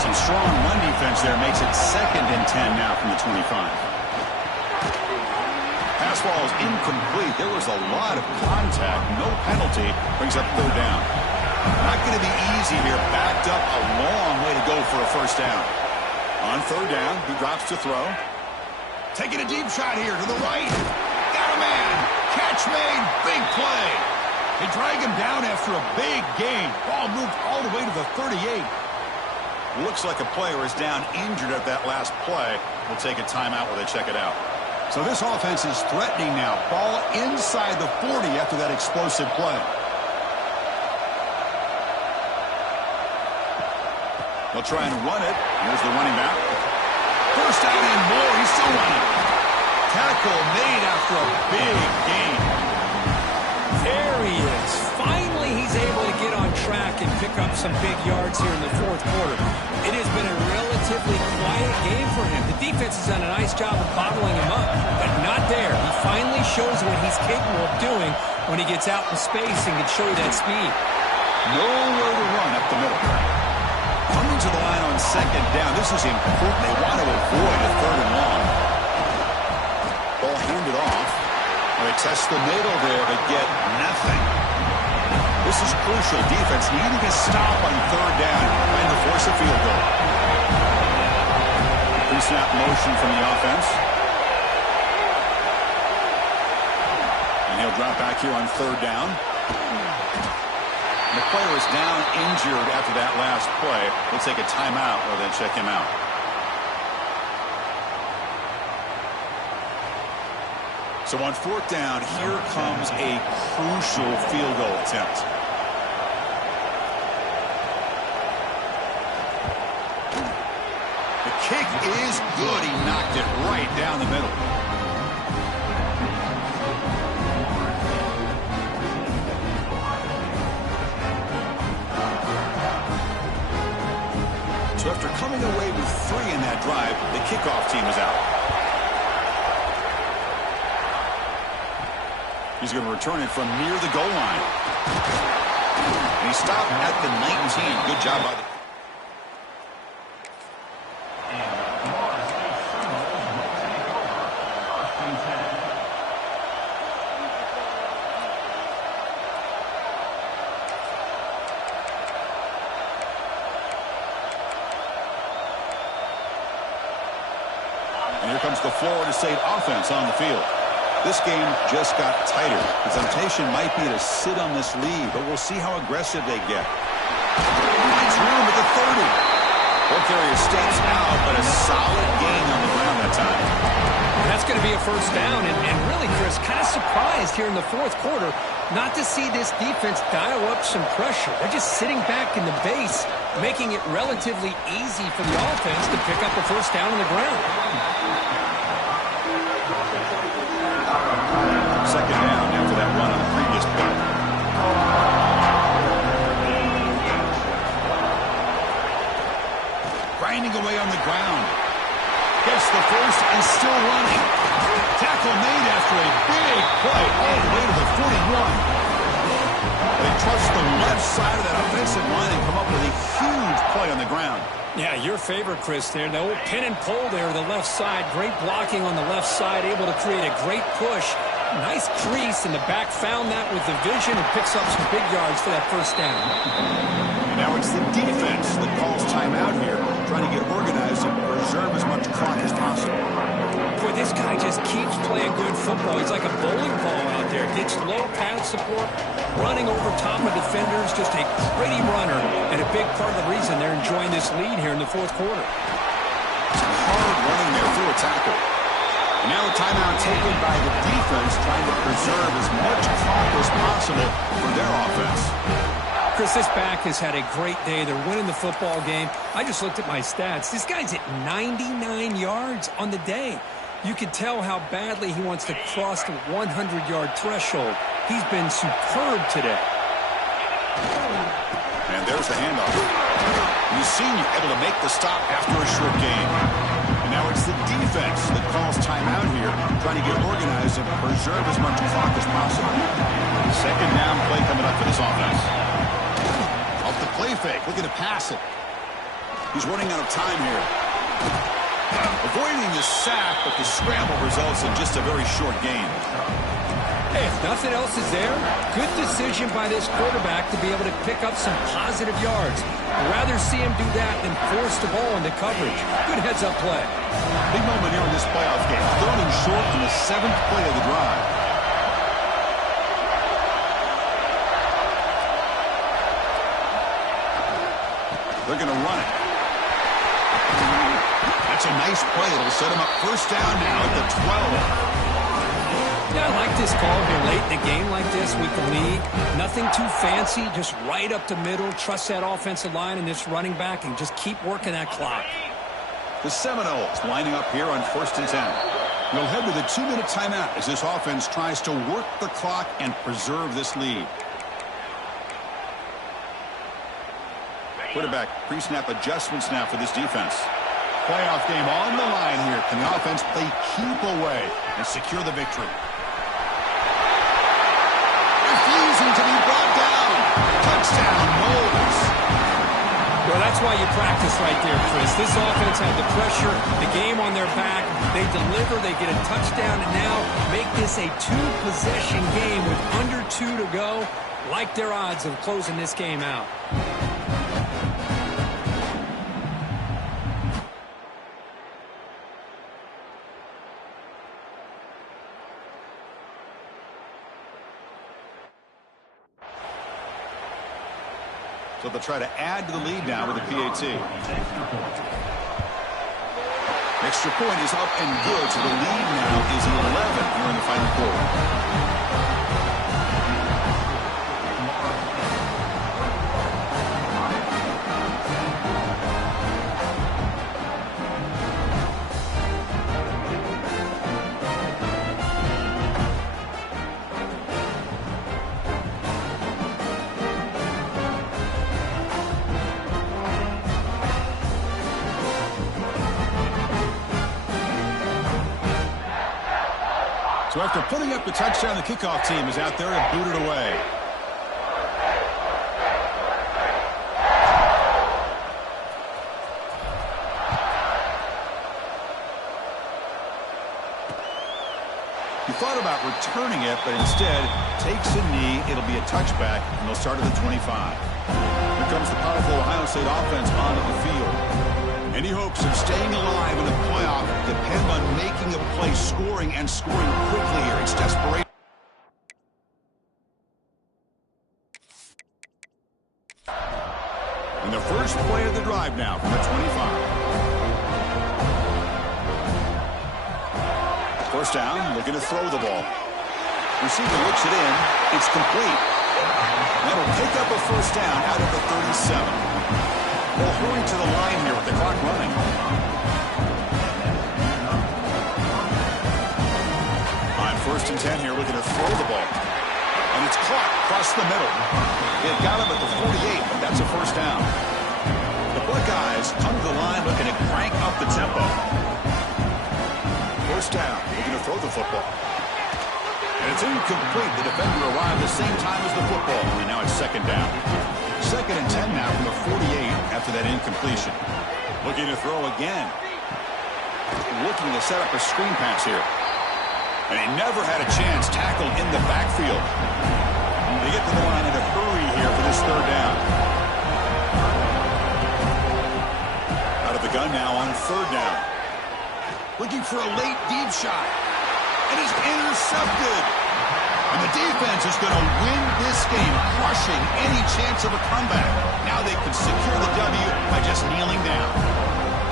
Some strong run defense there makes it 2nd and 10 now from the 25. Pass ball is incomplete. There was a lot of contact. No penalty. Brings up 3rd down. Not going to be easy here. Backed up a long way to go for a first down. On third down, he drops to throw. Taking a deep shot here to the right. Got a man. Catch made. Big play. They drag him down after a big gain. Ball moved all the way to the 38. Looks like a player is down injured at that last play. We'll take a timeout while they check it out. So this offense is threatening now. Ball inside the 40 after that explosive play. They'll try and run it. Here's the running back. First down and more. He's still running. Tackle made after a big gain. There he is. Finally, he's able to get on track and pick up some big yards here in the fourth quarter. It has been a relatively quiet game for him. The defense has done a nice job of bottling him up, but not there. He finally shows what he's capable of doing when he gets out in space and can show you that speed. Nowhere to run up the middle. Coming to the line on second down. This is important. They want to avoid a third and long. Ball handed off. They test the middle there, but get nothing. This is crucial. Defense needing to stop on third down and to force a field goal. Pre-snap motion from the offense. And he'll drop back here on third down. The player is down injured after that last play. We'll take a timeout or then check him out. So on fourth down, here comes a crucial field goal attempt. The kick is good. He knocked it right down the middle. So after coming away with 3 in that drive, the kickoff team is out. He's going to return it from near the goal line. And he stopped at the 19. Good job by the... And here comes the Florida State offense on the field. This game just got tighter. The temptation might be to sit on this lead, but we'll see how aggressive they get. Finds room at the 30. Ball carrier steps out, but a solid gain on the ground that time. That's going to be a first down, and really, Chris, kind of surprised here in the fourth quarter not to see this defense dial up some pressure. They're just sitting back in the base, making it relatively easy for the offense to pick up a first down on the ground. Second down after that run on the previous play. Grinding away on the ground. Gets the first and still running. Tackle made after a big play all the way to the 41. They trust the left side of that offensive line and come up with a huge play on the ground. Yeah, your favorite, Chris, there. The old pin and pull there, the left side. Great blocking on the left side, able to create a great push. Nice crease in the back. Found that with the vision and picks up some big yards for that first down. And now it's the defense that calls timeout here, trying to get organized and preserve as much clock as possible. Boy, this guy just keeps playing good football. He's like a bowling ball out there. Gets low pad support, running over top of defenders. Just a gritty runner, and a big part of the reason they're enjoying this lead here in the fourth quarter. Some hard running there through a tackle. And now a timeout taken by the defense, trying to preserve as much clock as possible for their offense. Chris, this back has had a great day. They're winning the football game. I just looked at my stats. This guy's at 99 yards on the day. You can tell how badly he wants to cross the 100-yard threshold. He's been superb today. And there's the handoff. He's seen you able to make the stop after a short gain. And now it's the defense that calls timeout here, trying to get organized and preserve as much clock as possible. Second down play coming up for this offense. Off the play fake, looking to pass it. He's running out of time here. Avoiding the sack, but the scramble results in just a very short gain. Hey, if nothing else is there, good decision by this quarterback to be able to pick up some positive yards. I'd rather see him do that than force the ball into coverage. Good heads-up play. Big moment here in this playoff game. 3rd and short in the 7th play of the drive. They're going to run it. That's a nice play. It'll set him up first down now at the 12. Yeah, I like this call here late in the game like this with the lead. Nothing too fancy, just right up the middle. Trust that offensive line and this running back and just keep working that clock. The Seminoles lining up here on 1st and 10. We'll head to the 2-minute timeout as this offense tries to work the clock and preserve this lead. Quarterback pre-snap adjustments now for this defense. Playoff game on the line here. Can the offense play keep away and secure the victory? Refusing to be brought down. Touchdown, Noles. Well, that's why you practice right there, Chris. This offense had the pressure, the game on their back. They deliver, they get a touchdown, and now make this a 2-possession game with under 2 to go. Like their odds of closing this game out. So they'll try to add to the lead now with the PAT. Extra point is up and good, so the lead now is 11 here in the final quarter. So after putting up the touchdown, the kickoff team is out there to boot it away. He thought about returning it, but instead takes a knee. It'll be a touchback, and they'll start at the 25. Here comes the powerful Ohio State offense onto the field. Any hopes of staying alive in the playoff depend on making a play, scoring, and scoring quickly here. It's desperation. And the first play of the drive now from the 25. First down, looking to throw the ball. Receiver looks it in. It's complete. That'll pick up a first down out of the 37. They'll hurry to the line here with the clock running. On 1st and 10 here, looking to throw the ball. And it's caught across the middle. It got him at the 48, but that's a first down. The Buckeyes come to the line looking to crank up the tempo. First down, looking to throw the football. And it's incomplete. The defender arrived the same time as the football, and now it's 2nd down. 2nd and 10 now from the 48 after that incompletion. Looking to throw again. Looking to set up a screen pass here. And he never had a chance tackled in the backfield. They get to the line in a hurry here for this 3rd down. Out of the gun now on 3rd down. Looking for a late deep shot. And it's intercepted. And the defense is going to win this game, crushing any chance of a comeback. Now they can secure the W by just kneeling down.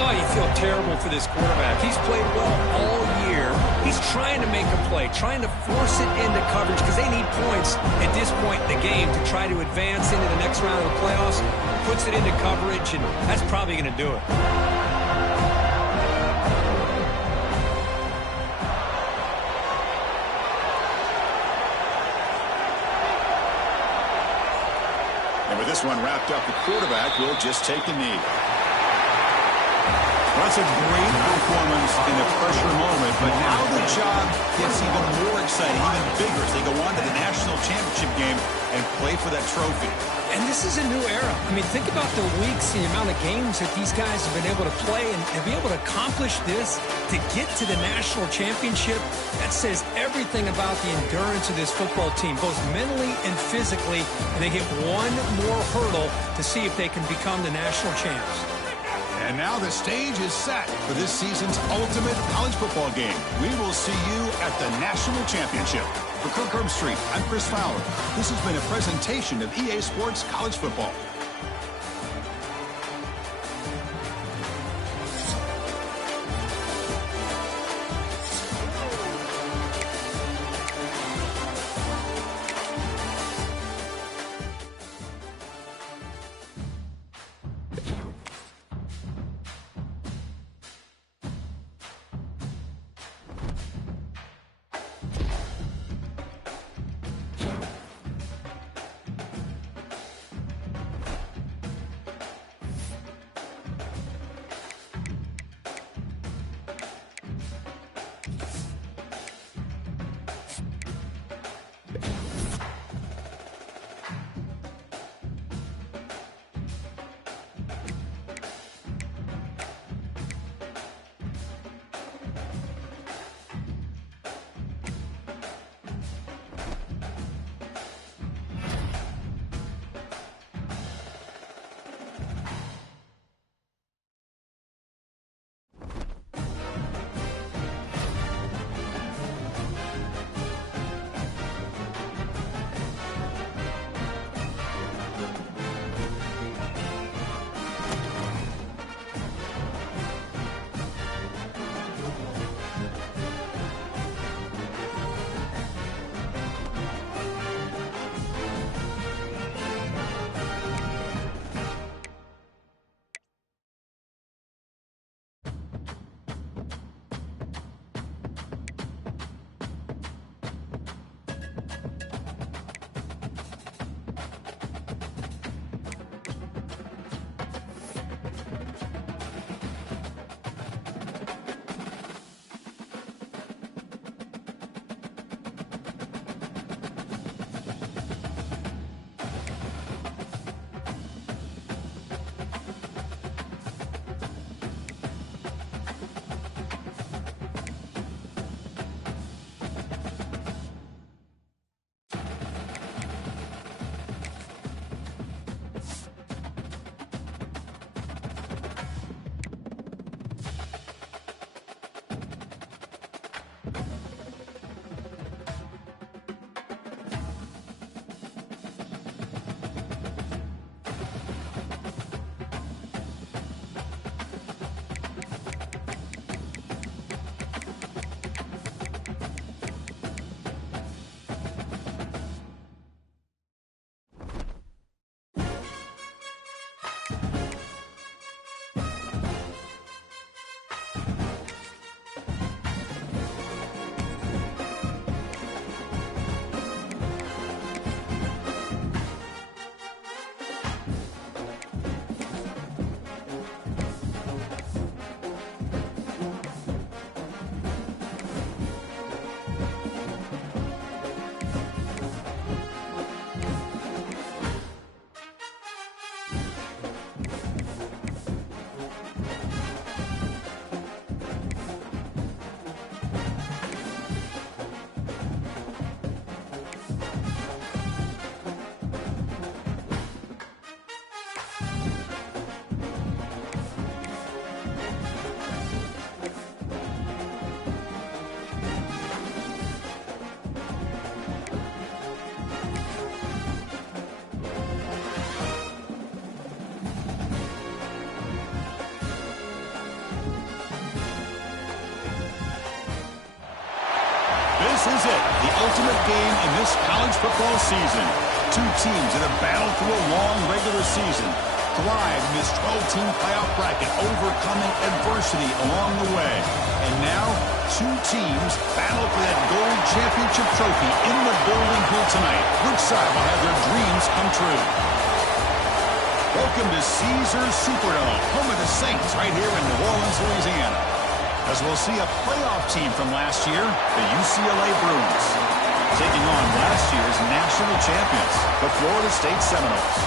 Oh, you feel terrible for this quarterback. He's played well all year. He's trying to make a play, trying to force it into coverage because they need points at this point in the game to try to advance into the next round of the playoffs. Puts it into coverage, and that's probably going to do it. And with this one wrapped up, the quarterback will just take a knee. That's a great performance in a pressure moment, but now the job gets even more exciting, even bigger as they go on to the national championship game and play for that trophy. And this is a new era. I mean, think about the weeks, the amount of games that these guys have been able to play and be able to accomplish this, to get to the national championship. That says everything about the endurance of this football team, both mentally and physically. And they hit one more hurdle to see if they can become the national champs. And now the stage is set for this season's ultimate college football game. We will see you at the national championship. For Kirk Herbstreit, I'm Chris Fowler. This has been a presentation of EA Sports College Football. This is it, the ultimate game in this college football season. Two teams that have battled through a long regular season, thrived in this 12-team playoff bracket, overcoming adversity along the way. And now, two teams battle for that gold championship trophy in the building here tonight. Which side will have their dreams come true? Welcome to Caesars Superdome, home of the Saints, right here in New Orleans, Louisiana. As we'll see a playoff team from last year, the UCLA Bruins, taking on last year's national champions, the Florida State Seminoles.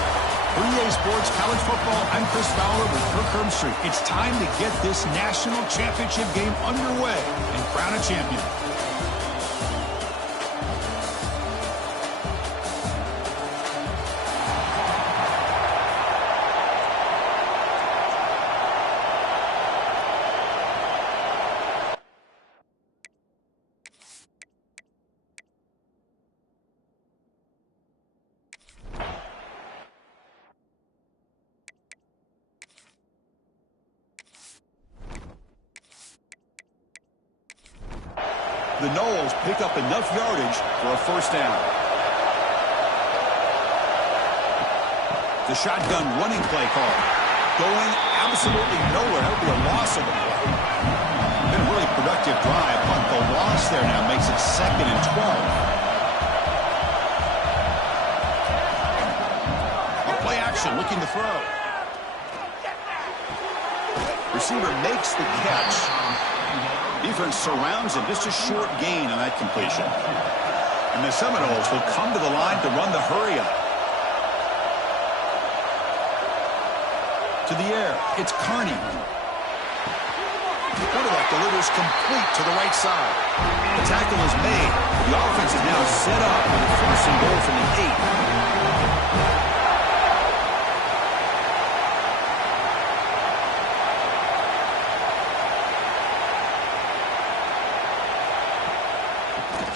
For EA Sports College Football, I'm Chris Fowler with Kirk Herbstreit. It's time to get this national championship game underway and crown a champion. The Noles pick up enough yardage for a first down. The shotgun running play call. Going absolutely nowhere. That would be a loss of the play. Been a really productive drive, but the loss there now makes it 2nd and 12. A play action looking to throw. Receiver makes the catch. Defense surrounds him. Just a short gain on that completion. And the Seminoles will come to the line to run the hurry up. To the air. It's Carney. The quarterback delivers complete to the right side. The tackle is made. The offense is now set up with a 1st and goal from the 8.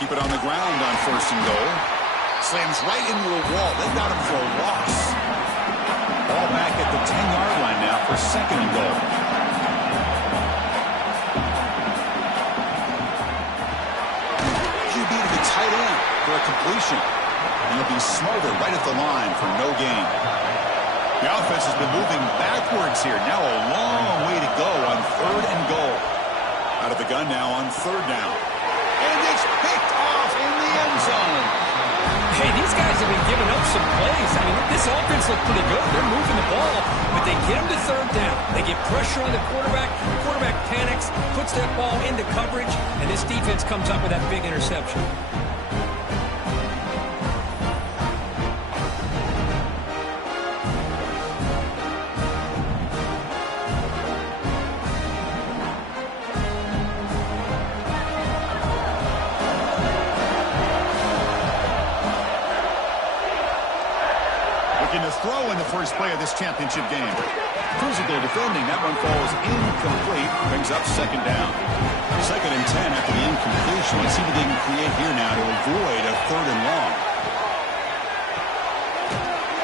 Keep it on the ground on 1st and goal. Slams right into a wall. They got him for a loss. Ball back at the 10-yard line now for 2nd and goal. QB to the tight end for a completion. And he'll be smothered right at the line for no gain. The offense has been moving backwards here. Now a long way to go on 3rd and goal. Out of the gun now on 3rd down. And it's picked off in the end zone. Hey, these guys have been giving up some plays. I mean, this offense looked pretty good. They're moving the ball, but they get them to 3rd down. They get pressure on the quarterback. The quarterback panics, puts that ball into coverage, and this defense comes up with that big interception. Throw in the first play of this championship game. Physical defending. That one falls incomplete. Brings up 2nd down. 2nd and 10 after the incompletion. Let's see what they can create here now to avoid a 3rd and long.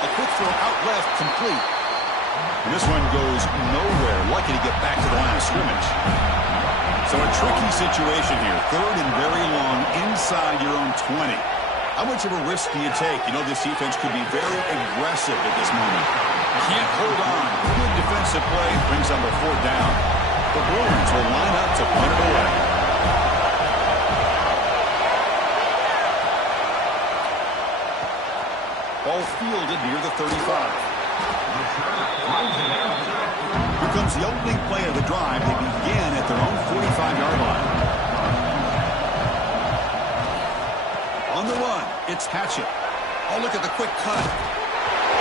A quick throw out left, complete. And this one goes nowhere. Lucky to get back to the line of scrimmage. So a tricky situation here. 3rd and very long inside your own 20. How much of a risk do you take? You know this defense could be very aggressive at this moment. Can't hold on. Good defensive play. Brings on the 4th down. The Bruins will line up to punt it away. Ball fielded near the 35. Here comes the opening play of the drive. They begin at their own 45-yard line. On the run, it's Hatchett. Oh, look at the quick cut.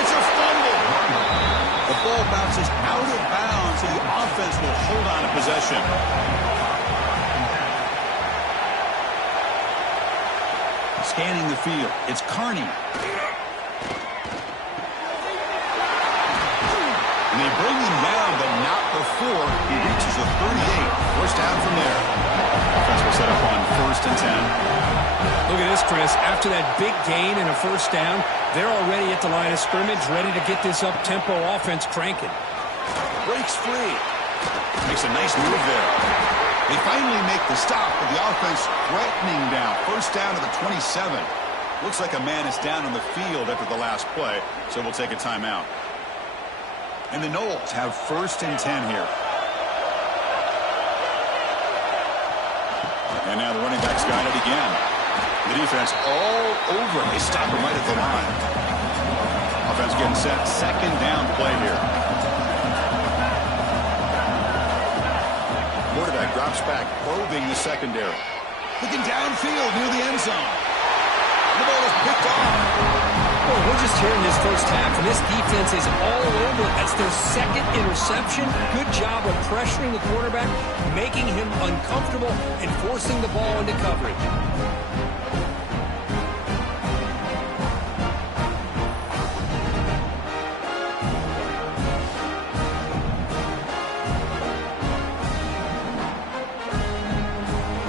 It's a fumble. The ball bounces out of bounds, and the offense will hold on to possession. Scanning the field, it's Carney. And they bring him down, but not before he reaches the 38. First down from there. Offense will set up on 1st and 10. Look at this, Chris. After that big gain and a 1st down, they're already at the line of scrimmage, ready to get this up-tempo offense cranking. Breaks free. Makes a nice move there. They finally make the stop, but the offense threatening down. 1st down to the 27. Looks like a man is down on the field after the last play, so we'll take a timeout. And the Noles have 1st and 10 here. And now the running back's got it again. The defense all over. They stop him right at the line. Offense getting set. 2nd down play here. Quarterback Drops back, probing the secondary. Looking downfield near the end zone. The ball is picked off. Well, we're just here in this first half, and this defense is all over. That's their second interception. Good job of pressuring the quarterback, making him uncomfortable, and forcing the ball into coverage.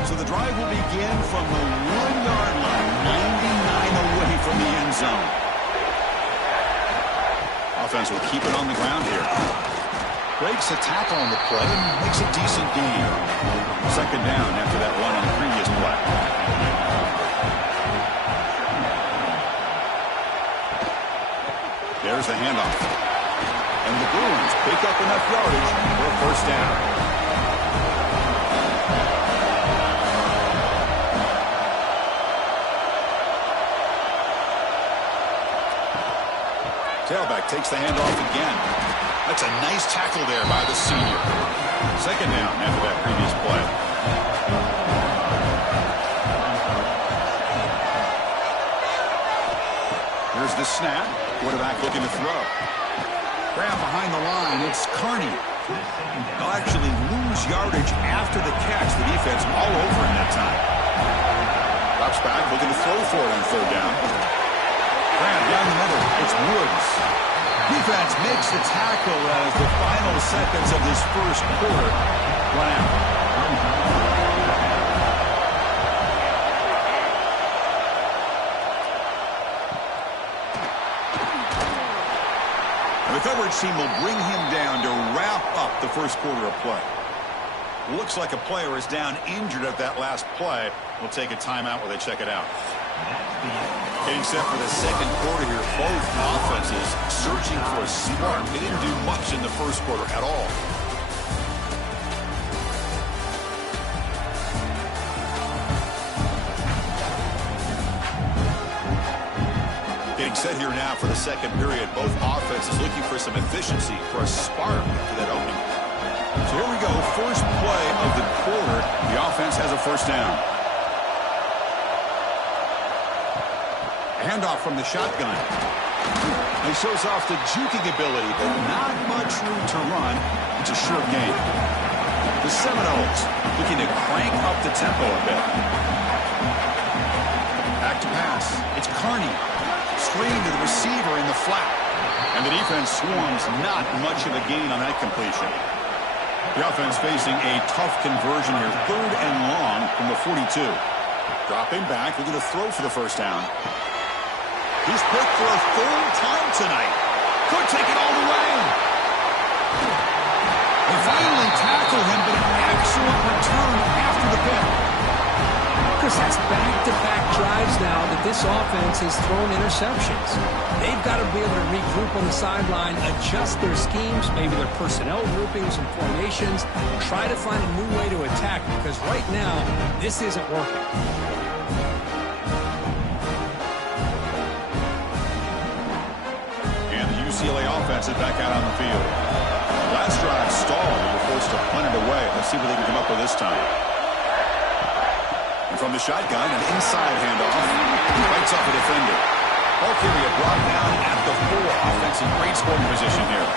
So the drive will begin from the 1-yard line, 99 away from the end zone. Offense will keep it on the ground here. Breaks a tackle on the play and makes a decent gain. Second down after that run on the previous play. There's the handoff. And the Bruins pick up enough yardage for a first down. Tailback takes the handoff again. That's a nice tackle there by the senior. Second down after that previous play. Here's the snap. Quarterback looking to throw. Grab behind the line. It's Carney. They'll actually lose yardage after the catch. The defense all over him that time. Drops back, looking to throw for it on third down. Grab down the middle. It's Woods. Defense makes the tackle as the final seconds of this first quarter run out. The coverage team will bring him down to wrap up the first quarter of play. Looks like a player is down injured at that last play. We'll take a timeout while they check it out. Getting set for the second quarter here. Both offenses searching for a spark. They didn't do much in the first quarter at all. Getting set here now for the second period. Both offenses looking for some efficiency, for a spark to that opening. So here we go. First play of the quarter. The offense has a first down. Handoff from the shotgun. He shows off the juking ability, but not much room to run. It's a short gain. The Seminoles looking to crank up the tempo a bit. Back to pass. It's Carney. Screen to the receiver in the flat. And the defense swarms. Not much of a gain on that completion. The offense facing a tough conversion here. Third and long from the 42. Dropping back. Looking to throw for the first down. He's picked for a third time tonight. Could take it all the way. They finally tackle him, but an excellent return after the pick. Chris, that's back-to-back drives now that this offense has thrown interceptions. They've got to be able to regroup on the sideline, adjust their schemes, maybe their personnel groupings and formations, try to find a new way to attack, because right now, this isn't working. NCAA offense is back out on the field. Last drive stalled. They were forced to punt it away. Let's see what they can come up with this time. And from the shotgun, an inside handoff. Bites off a defender. Ball carrier brought down at the 4. Offense in great scoring position here.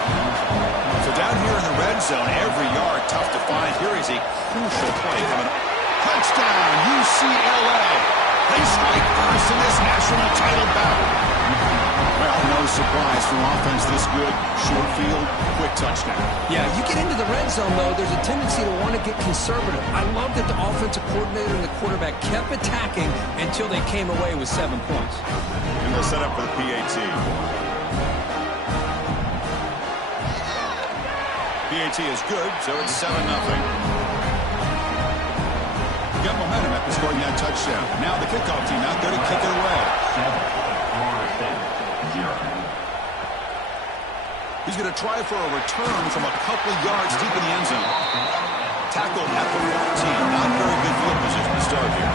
So down here in the red zone, every yard tough to find. Here is a crucial play coming up. Touchdown, UCLA. They strike first in this national title bout. Well, no surprise from offense this good. Short field, quick touchdown. Yeah, you get into the red zone, though, there's a tendency to want to get conservative. I love that the offensive coordinator and the quarterback kept attacking until they came away with 7 points. And they'll set up for the PAT. PAT is good, so it's 7-0. Got momentum after scoring that touchdown. Now the kickoff team out there to kick it away. He's going to try for a return from a couple yards deep in the end zone. Tackled at the 14. Not very good field position to start here.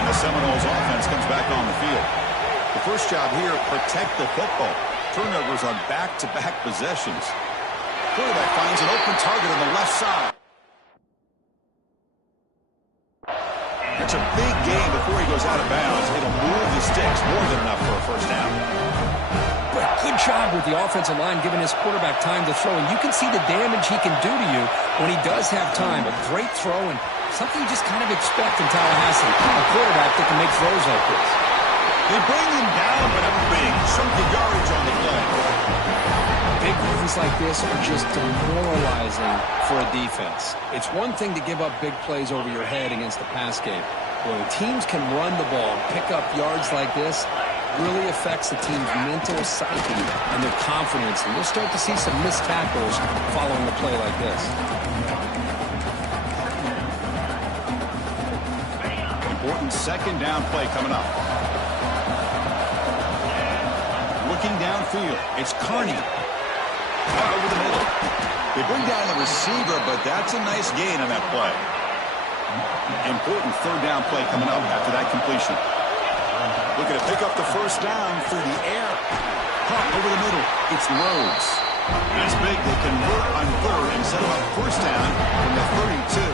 And the Seminoles offense comes back on the field. The first job here, protect the football. Turnovers on back-to-back possessions. Quarterback finds an open target on the left side. It's a big gain before he goes out of bounds. It'll move the sticks, more than enough for a first down. But good job with the offensive line giving his quarterback time to throw. And you can see the damage he can do to you when he does have time. A great throw and something you just kind of expect in Tallahassee. A quarterback that can make throws like this. They bring him down, but I'm big. Some good yardage on the play. Big runs like this are just demoralizing for a defense. It's one thing to give up big plays over your head against the pass game. When teams can run the ball, pick up yards like this, really affects the team's mental psyche and their confidence. And you'll start to see some missed tackles following a play like this. Important second down play coming up. Looking downfield, it's Carney. Out over the middle. They bring down the receiver, but that's a nice gain on that play. Important third down play coming up after that completion. Looking to pick up the first down through the air. Caught over the middle. It's Rhodes. That's big. They convert on third and set him up first down from the 32.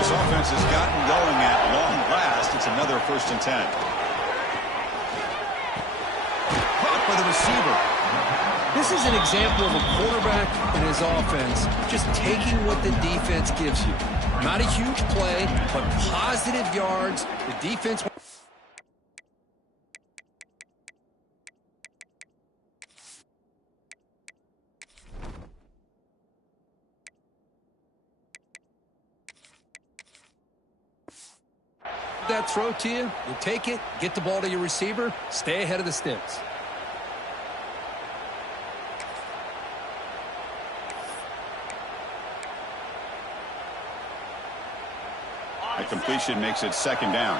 This offense has gotten going at long last. It's another 1st and 10. Caught by the receiver. This is an example of a quarterback and his offense just taking what the defense gives you. Not a huge play, but positive yards. The defense... that throw to you, you take it, get the ball to your receiver, stay ahead of the sticks. A completion makes it second down.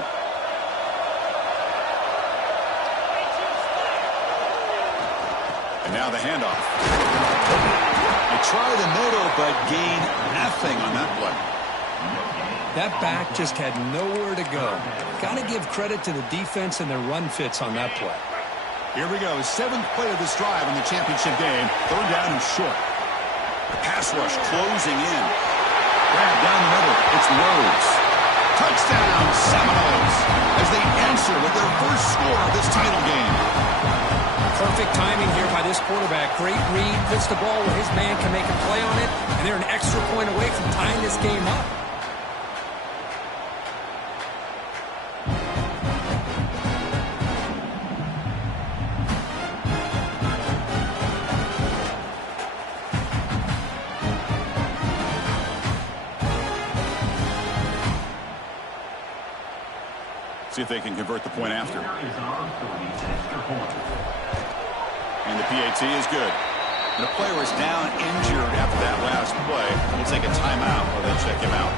And now the handoff. They try the middle, but gain nothing on that play. That back just had nowhere to go. Got to give credit to the defense and their run fits on that play. Here we go. 7th play of this drive in the championship game. Third down and short. Pass rush closing in. Grab down the middle. It's Rhodes. Touchdown, Seminoles, as they answer with their first score of this title game. Perfect timing here by this quarterback. Great read. Puts the ball where his man can make a play on it. And they're an extra point away from tying this game up. See if they can convert the point after. And the PAT is good. And the player is down injured after that last play. We'll take a timeout while they check him out.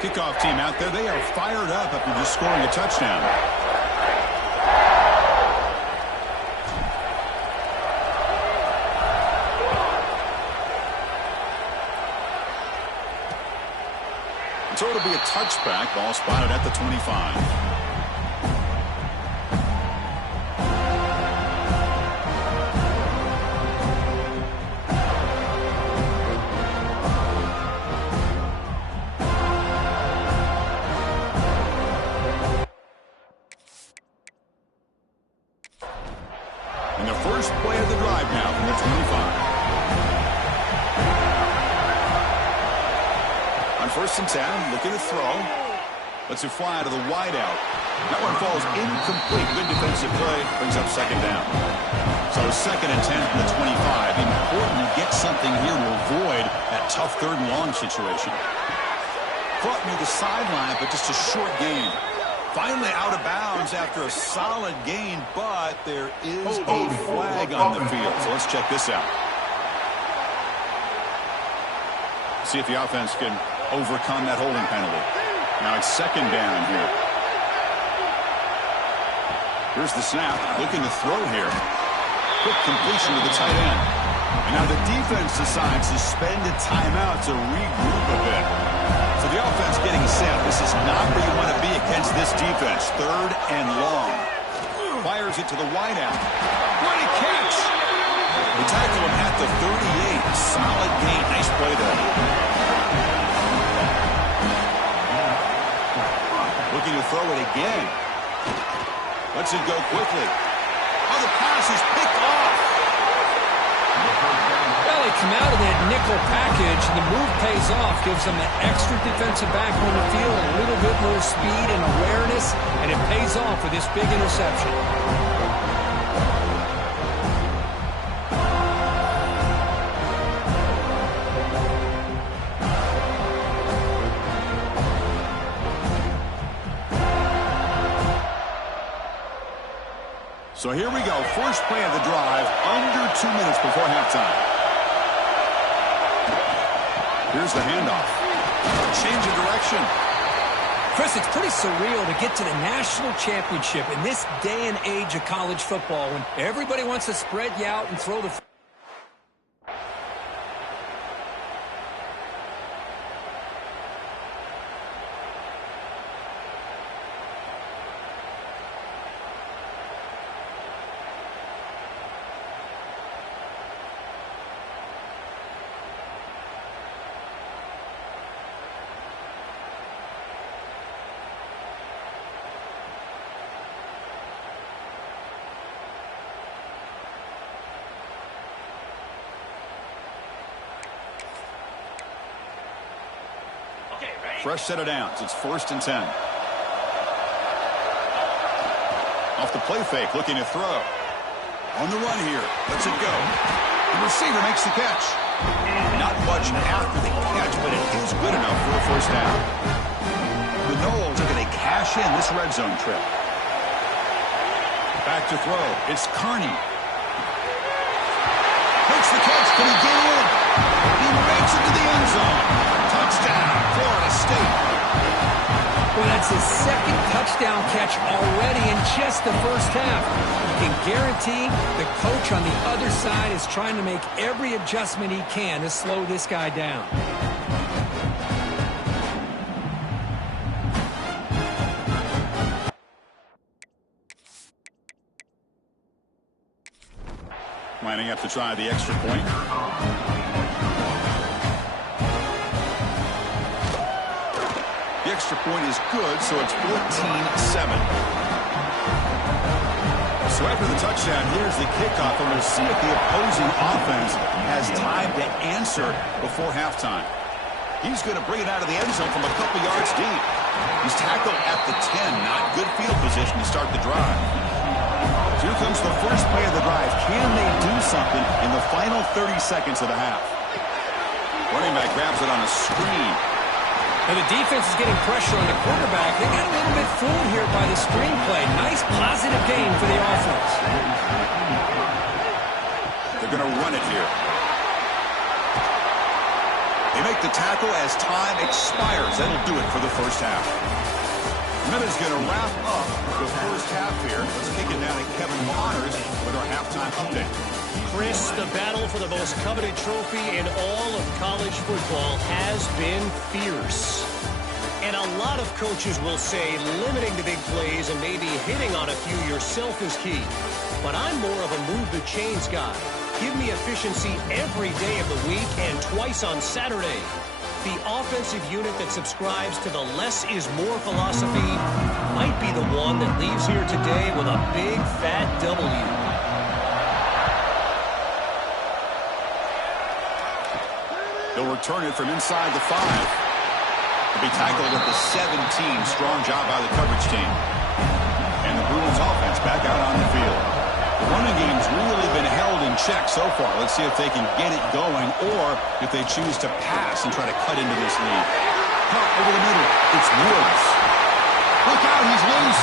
Kickoff team out there, they are fired up after just scoring a touchdown. So it'll be a touchback, ball spotted at the 25. And the first play of the drive now from the 25. On 1st and 10, looking to throw. Lets it fly to the wideout. That one falls incomplete. Good defensive play. Brings up second down. So 2nd and 10 from the 25. Important to get something here to avoid that tough 3rd and long situation. Caught near the sideline, but just a short gain. Finally out of bounds after a solid gain, but there is a flag on the field. So let's check this out. See if the offense can overcome that holding penalty. Now it's 2nd down here. Here's the snap. Looking to throw here. Quick completion to the tight end. And now the defense decides to spend a timeout to regroup a bit. So the offense getting set. This is not where you want to be against this defense. 3rd and long. Fires it to the wideout. What a catch! They tackle him at the 38. Solid gain. Nice play there. Looking to throw it again. Lets it go quickly. Oh, the pass is picked off. Well, they come out of that nickel package, and the move pays off. Gives them that extra defensive back on the field, a little bit more speed and awareness, and it pays off with this big interception. So here we go. First play of the drive, under 2 minutes before halftime. Here's the handoff. Change of direction. Chris, it's pretty surreal to get to the national championship in this day and age of college football when everybody wants to spread you out and throw the... Fresh set of downs. It's 1st and 10. Off the play fake, looking to throw. On the run here. Lets it go. The receiver makes the catch. Not much after the catch, but it is good enough for a first down. The Noles are going to cash in this red zone trip. Back to throw. It's Carney. Makes the catch. Can he get in? He makes it to the end zone. Touchdown, Florida State. Well, that's his 2nd touchdown catch already in just the first half. You can guarantee the coach on the other side is trying to make every adjustment he can to slow this guy down. Lining up to try the extra point. The extra point is good, so it's 14-7. So after the touchdown, here's the kickoff, and we'll see if the opposing offense has time to answer before halftime. He's going to bring it out of the end zone from a couple yards deep. He's tackled at the 10. Not good field position to start the drive. So here comes the first play of the drive. Can they do something in the final 30 seconds of the half? Running back grabs it on a screen. And the defense is getting pressure on the quarterback. They got a little bit fooled here by the screenplay. Nice positive gain for the offense. They're going to run it here. They make the tackle as time expires. That'll do it for the first half. Minutes going to wrap up the first half here. Let's kick it down to Kevin Connors with our halftime update. Chris, the battle for the most coveted trophy in all of college football has been fierce. And a lot of coaches will say limiting the big plays and maybe hitting on a few yourself is key. But I'm more of a move the chains guy. Give me efficiency every day of the week and twice on Saturday. The offensive unit that subscribes to the less is more philosophy might be the one that leaves here today with a big fat W. They'll return it from inside the 5. They'll be tackled at the 17. Strong job by the coverage team. And the Bruins offense back out on the field. The running game's really been held in check so far. Let's see if they can get it going or if they choose to pass and try to cut into this lead. Caught over the middle. It's Woods. Look out, he's loose.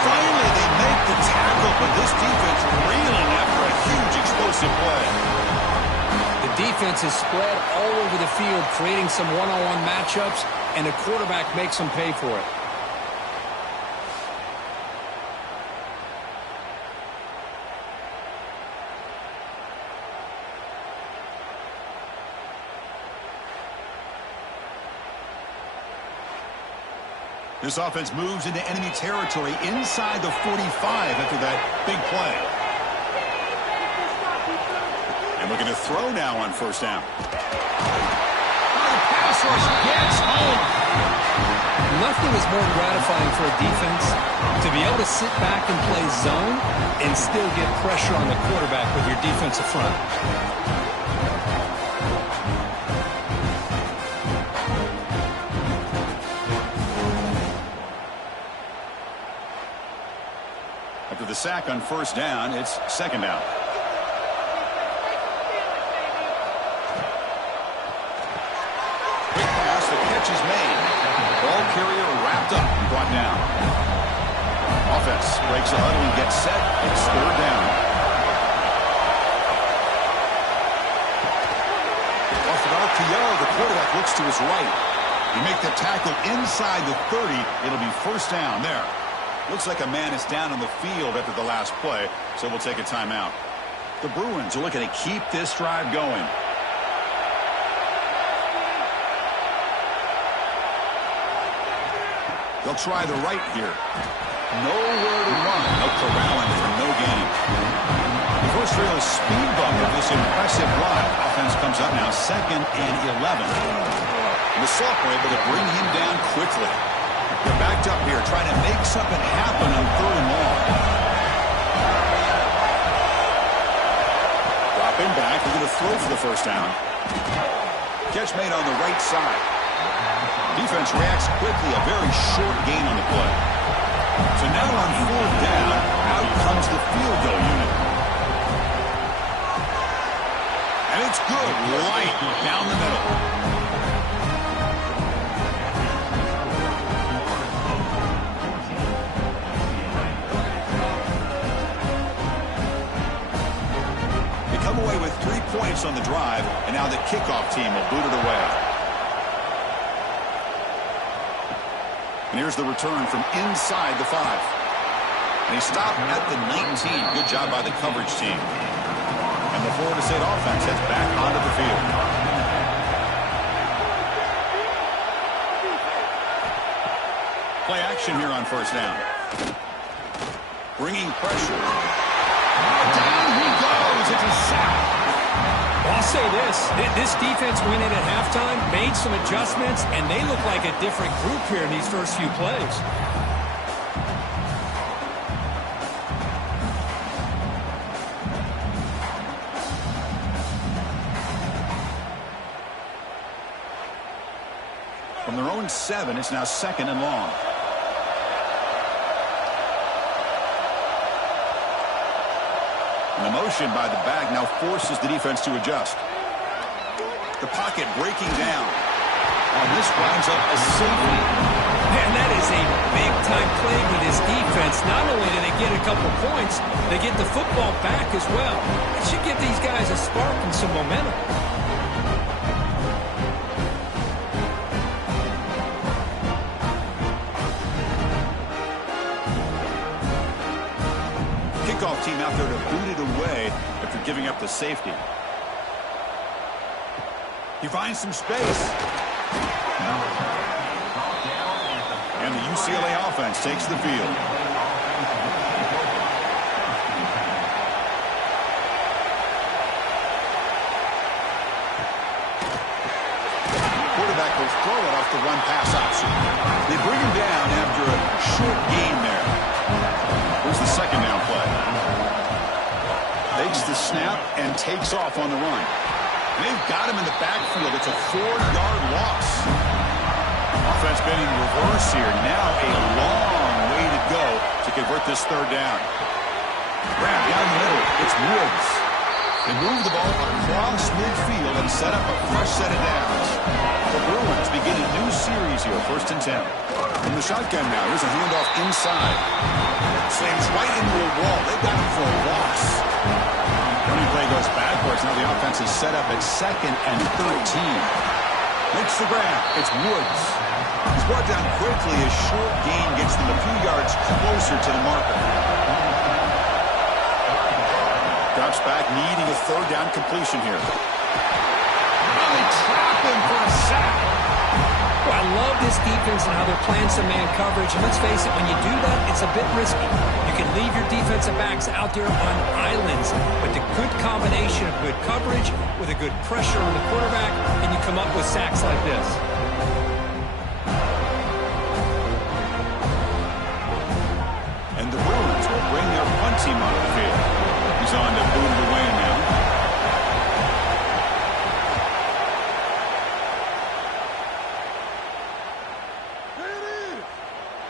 Finally, they make the tackle, but this defense reeling after a huge explosive play. The defense is spread all over the field, creating some one-on-one matchups, and the quarterback makes them pay for it. This offense moves into enemy territory inside the 45 after that big play. And looking to throw now on first down. The pass rush gets home. Nothing is more gratifying for a defense to be able to sit back and play zone and still get pressure on the quarterback with your defensive front. After the sack on first down, it's second down. Quick pass, the catch is made. Ball carrier wrapped up and brought down. Offense breaks a huddle and gets set. It's third down. Off an RPO, the quarterback looks to his right. You make the tackle inside the 30. It'll be first down there. Looks like a man is down on the field after the last play, so we'll take a timeout. The Bruins are looking to keep this drive going. They'll try the right here. Nowhere to run. They'll corral him for no gain. The first real speed bump of this impressive drive. Offense comes up now, 2nd and 11. And the sophomore able to bring him down quickly. They're backed up here, trying to make something happen on 3rd and long. Dropping back, they're going to throw for the first down. Catch made on the right side. Defense reacts quickly, a very short gain on the play. So now on 4th down, out comes the field goal unit. And it's good, right down the middle. Away with 3 points on the drive, and now the kickoff team will boot it away. And here's the return from inside the 5. And he stopped at the 19. Good job by the coverage team. And the Florida State offense heads back onto the field. Play action here on first down. Bringing pressure. Down he goes. It's a sack. I'll say this defense went in at halftime, made some adjustments, and they look like a different group here in these first few plays. From their own 7, it's now 2nd and long. And the motion by the back now forces the defense to adjust. The pocket breaking down. And this winds up a safety. Man, that is a big-time play with his defense. Not only do they get a couple points, they get the football back as well. It should give these guys a spark and some momentum. Kickoff team out there to boot it away after giving up the safety. He finds some space. And the UCLA offense takes the field. Quarterback will throw it off the run-pass option. They bring him down after a short gain there. Here's the second down play. Takes the snap and takes off on the run. And they've got him in the backfield. It's a 4-yard loss. Offense been in reverse here. Now a long way to go to convert this third down. Grab down the middle. It's Woods. They move the ball across midfield and set up a fresh set of downs. The Bruins begin a new series here, 1st and 10. From the shotgun now, here's a handoff inside. Slams right into a wall. They've got him for a loss. Running play goes backwards. Now the offense is set up at 2nd and 13. Makes the grab. It's Woods. He's brought down quickly. A short gain gets them a few yards closer to the marker. Drops back, needing a 3rd down completion here. Oh, they trap him for a sack. Well, I love this defense and how they're playing some man coverage. And let's face it, when you do that, it's a bit risky. You can leave your defensive backs out there on islands, but the good combination of good coverage with a good pressure on the quarterback, and you come up with sacks like this. And the Bruins will bring their punt team onto the field. He's on to boot it away now.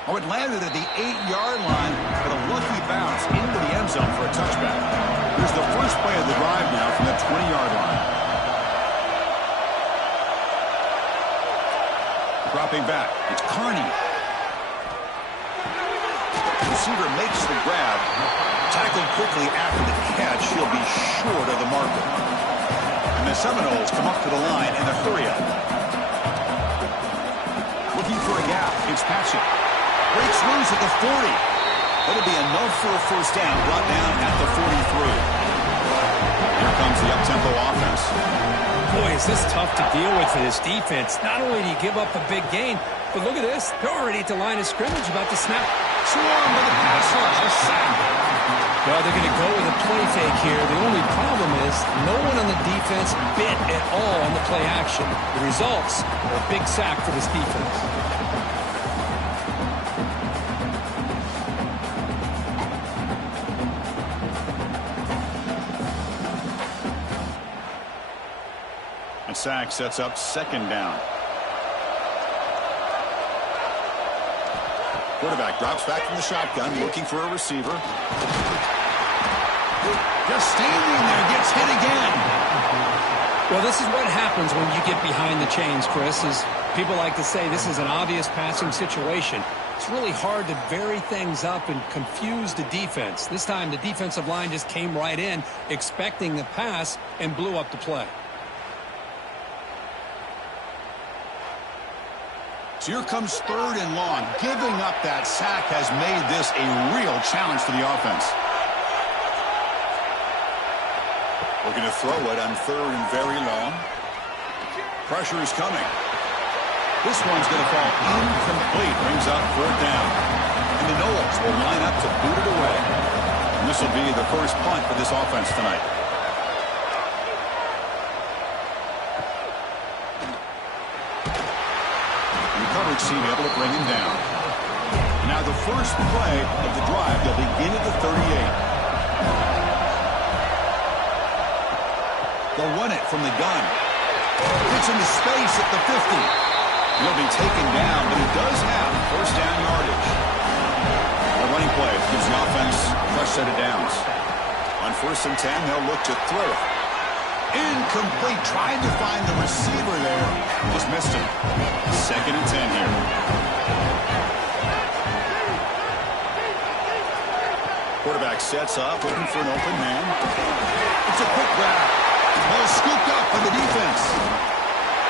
Oh, it landed at the 8-yard line, but a lucky bounce into the end zone for a touchback. Here's the first play of the drive now from the 20-yard line. Dropping back, it's Carney. The receiver makes the grab. Tackled quickly after the catch. He'll be short of the marker. And the Seminoles come up to the line in a hurry-up. Looking for a gap. It's Patchett. Breaks loose at the 40. That'll be enough for a first down. Brought down at the 43. Here comes the up-tempo offense. Boy, is this tough to deal with for this defense. Not only do you give up a big gain, but look at this. They're already at the line of scrimmage about to snap. Swarm with the pass rush. A sack. Well, they're going to go with a play fake here. The only problem is no one on the defense bit at all on the play action. The results are a big sack for this defense. And sack sets up second down. Quarterback drops back from the shotgun, looking for a receiver. Just standing there, gets hit again. Well, this is what happens when you get behind the chains, Chris. Is people like to say this is an obvious passing situation. It's really hard to vary things up and confuse the defense. This time, the defensive line just came right in, expecting the pass, and blew up the play. So here comes third and long. Giving up that sack has made this a real challenge for the offense. We're going to throw it on third and very long. Pressure is coming. This one's going to fall incomplete. Brings up fourth down. And the Noles will line up to boot it away. And this will be the first punt for this offense tonight. Coverage team able to bring him down. Now the first play of the drive, they'll begin at the 38. They'll run it from the gun. Gets into space at the 50. He'll be taken down, but he does have first down yardage. The running play gives the offense a fresh set of downs. On first and 10, they'll look to throw it. Incomplete. Trying to find the receiver there. Just missed him. Second and 10 here. Quarterback sets up, looking for an open man. It's a quick grab. Ball scooped up by the defense.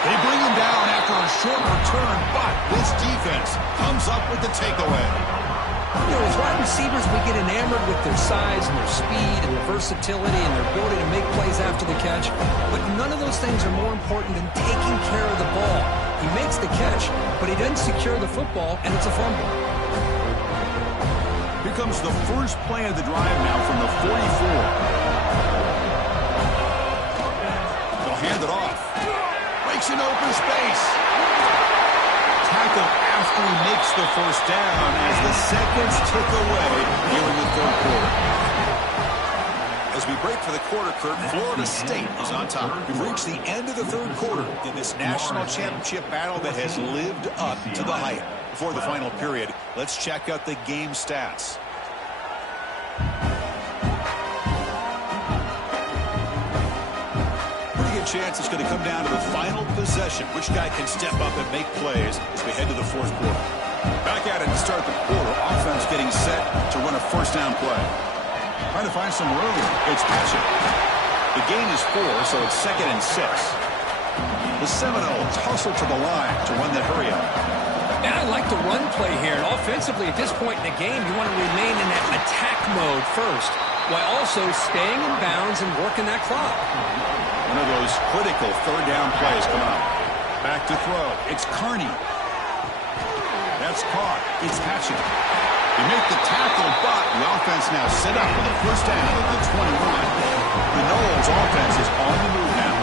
They bring him down after a short return, but this defense comes up with the takeaway. You know, as wide receivers, we get enamored with their size and their speed and their versatility and their ability to make plays after the catch. But none of those things are more important than taking care of the ball. He makes the catch, but he doesn't secure the football, and it's a fumble. Here comes the first play of the drive now from the 44. They'll hand it off. Breaks an open space. Tackle after he makes the first down as the seconds tick away here in the third quarter. As we break for the quarter, Kurt, Florida State is on top. We've reached the end of the third quarter in this national championship battle that has lived up to the hype. Before the final period, let's check out the game stats. Chance it's going to come down to the final possession. Which guy can step up and make plays as we head to the fourth quarter. Back at it to start the quarter. Offense getting set to run a first down play. Trying to find some room. It's Patchett. The gain is 4, so it's second and 6. The Seminoles hustle to the line to run the hurry up. And I like the run play here. And offensively, at this point in the game, you want to remain in that attack mode first, while also staying in bounds and working that clock. One of those critical third down plays come out. Back to throw. It's Carney. That's caught. It's Hatchet. They make the tackle, but the offense now set up for the first down at the 21. The Noles offense is on the move now.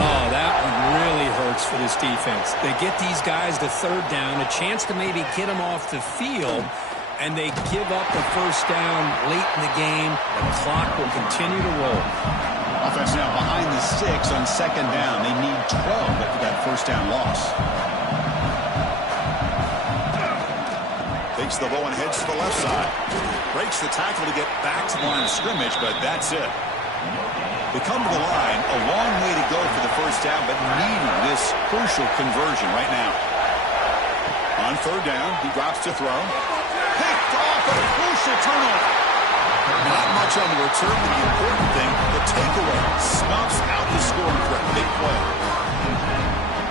Oh, that one really hurts for this defense. They get these guys to third down, a chance to maybe get them off the field, and they give up the first down late in the game. The clock will continue to roll. Offense now behind the 6 on second down. They need 12 after that first down loss. Takes the ball and heads to the left side. Breaks the tackle to get back to the line of scrimmage, but that's it. They come to the line, a long way to go for the first down, but needing this crucial conversion right now. On third down, he drops to throw. Picked off, a crucial turnover. Not much on the return, but the important thing, the takeaway, snuffs out the scoring threat. Big play.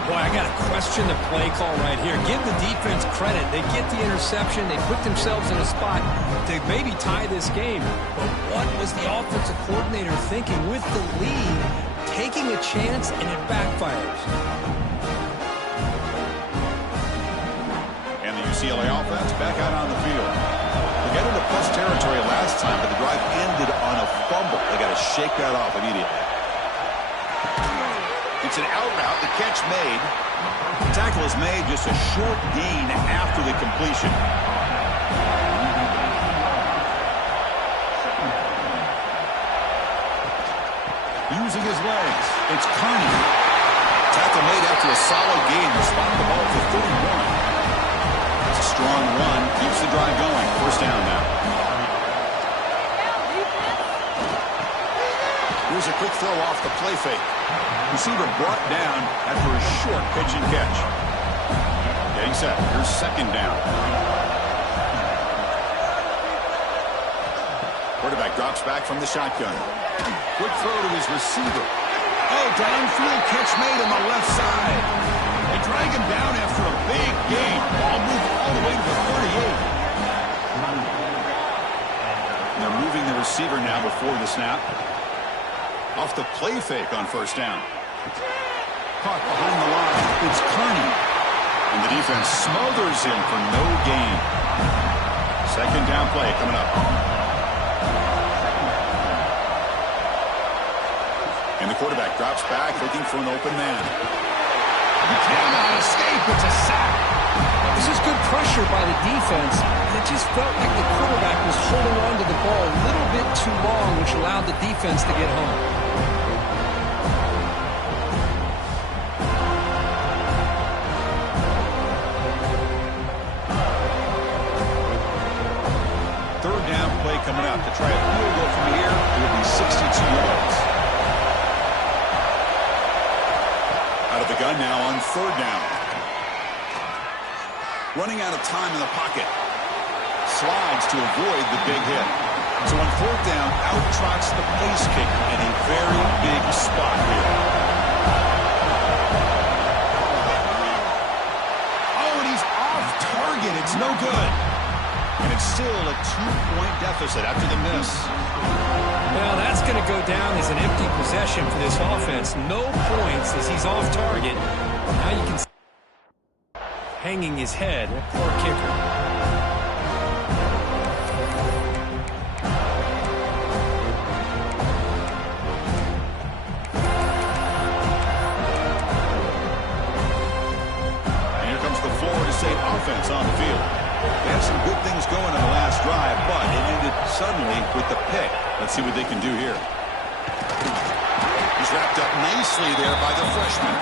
Boy, I got to question the play call right here. Give the defense credit. They get the interception. They put themselves in a spot to maybe tie this game. But what was the offensive coordinator thinking with the lead, taking a chance, and it backfires? And the UCLA offense back out on the field. They got into plus territory last time, but the drive ended on a fumble. They got to shake that off immediately. It's an out route. The catch made. The tackle is made, just a short gain after the completion. Using his legs. It's Carney. Tackle made after a solid gain. They spot the ball for 31. It's a strong run. Keeps the drive going. First down now. Here's a quick throw off the play fake. Receiver brought down after a short pitch and catch. Getting set. Here's second down. Quarterback drops back from the shotgun. Quick throw to his receiver. Oh, downfield catch made on the left side. They drag him down after a big gain. Ball moved all the way to the 38. And they're moving the receiver now before the snap. Off the play fake on first down. Caught behind the line. It's Carney. And the defense smothers him for no gain. Second down play coming up. And the quarterback drops back looking for an open man. He cannot escape. It's a sack. This is good pressure by the defense. It just felt like the quarterback was holding on to the ball a little bit too long, which allowed the defense to get home. Third down play coming up to try a field goal from here. It will be 62 yards. Out of the gun now on third down. Running out of time in the pocket. Slides to avoid the big hit. So on fourth down, out trots the place kicker in a very big spot here. Oh, and he's off target. It's no good. And it's still a 2-point deficit after the miss. Well, that's going to go down as an empty possession for this offense. No points as he's off target. Now you can see hanging his head. Poor kicker. And here comes the Florida State offense on the field. They had some good things going on the last drive, but it ended suddenly with the pick. Let's see what they can do here. He's wrapped up nicely there by the freshman.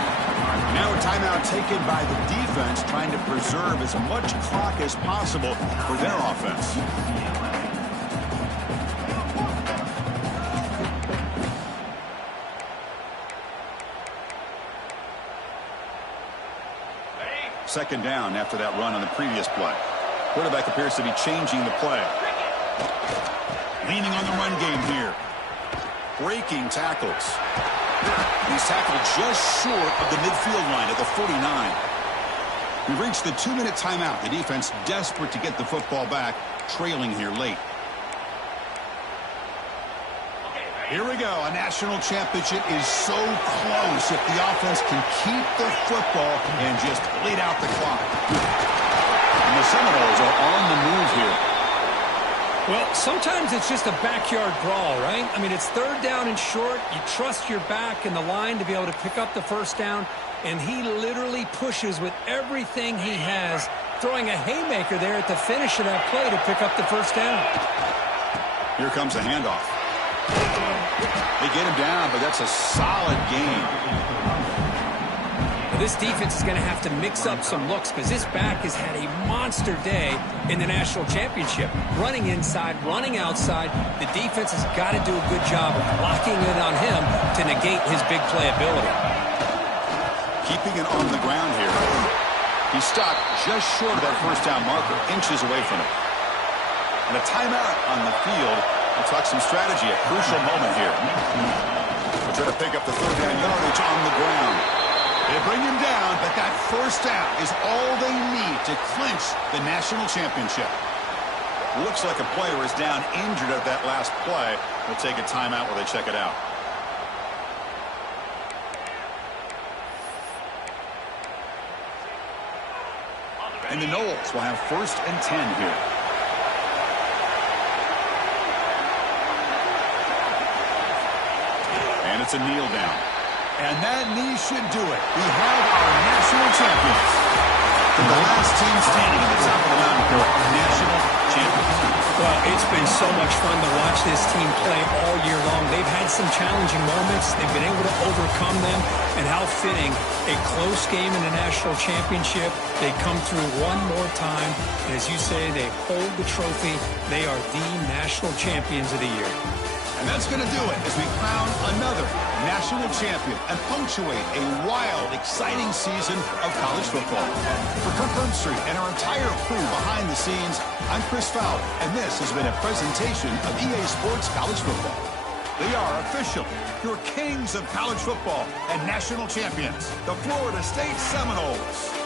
Now a timeout taken by the defense, trying to preserve as much clock as possible for their offense. Second down after that run on the previous play. Quarterback appears to be changing the play. Leaning on the run game here. Breaking tackles. He's tackled just short of the midfield line at the 49. We've reached the 2-minute timeout. The defense desperate to get the football back, trailing here late. Here we go. A national championship is so close if the offense can keep the football and just bleed out the clock. And the Seminoles are on the move here. Well, sometimes it's just a backyard brawl, right? I mean, it's third down and short. You trust your back and the line to be able to pick up the first down, and he literally pushes with everything he has, throwing a haymaker there at the finish of that play to pick up the first down. Here comes a handoff. They get him down, but that's a solid gain. This defense is going to have to mix up some looks because this back has had a monster day in the national championship. Running inside, running outside. The defense has got to do a good job of locking in on him to negate his big play ability. Keeping it on the ground here. He's stuck just short of that first down marker, inches away from it. And a timeout on the field. We'll talk some strategy, a crucial moment here. We'll try to pick up the third down yardage on the ground. They bring him down, but that first down is all they need to clinch the national championship. Looks like a player is down injured at that last play. We'll take a timeout while they check it out. And the Noles will have 1st and 10 here. And it's a kneel down. And that knee should do it. We have our national champions. The last team standing at the top of the mountain for national champions. Well, it's been so much fun to watch this team play all year long. They've had some challenging moments. They've been able to overcome them. And how fitting, a close game in the national championship. They come through one more time. And as you say, they hold the trophy. They are the national champions of the year. And that's going to do it as we crown another national champion and punctuate a wild, exciting season of college football. For Kirk Herbstreit and our entire crew behind the scenes, I'm Chris Fowler, and this has been a presentation of EA Sports College Football. They are official, your kings of college football and national champions, the Florida State Seminoles.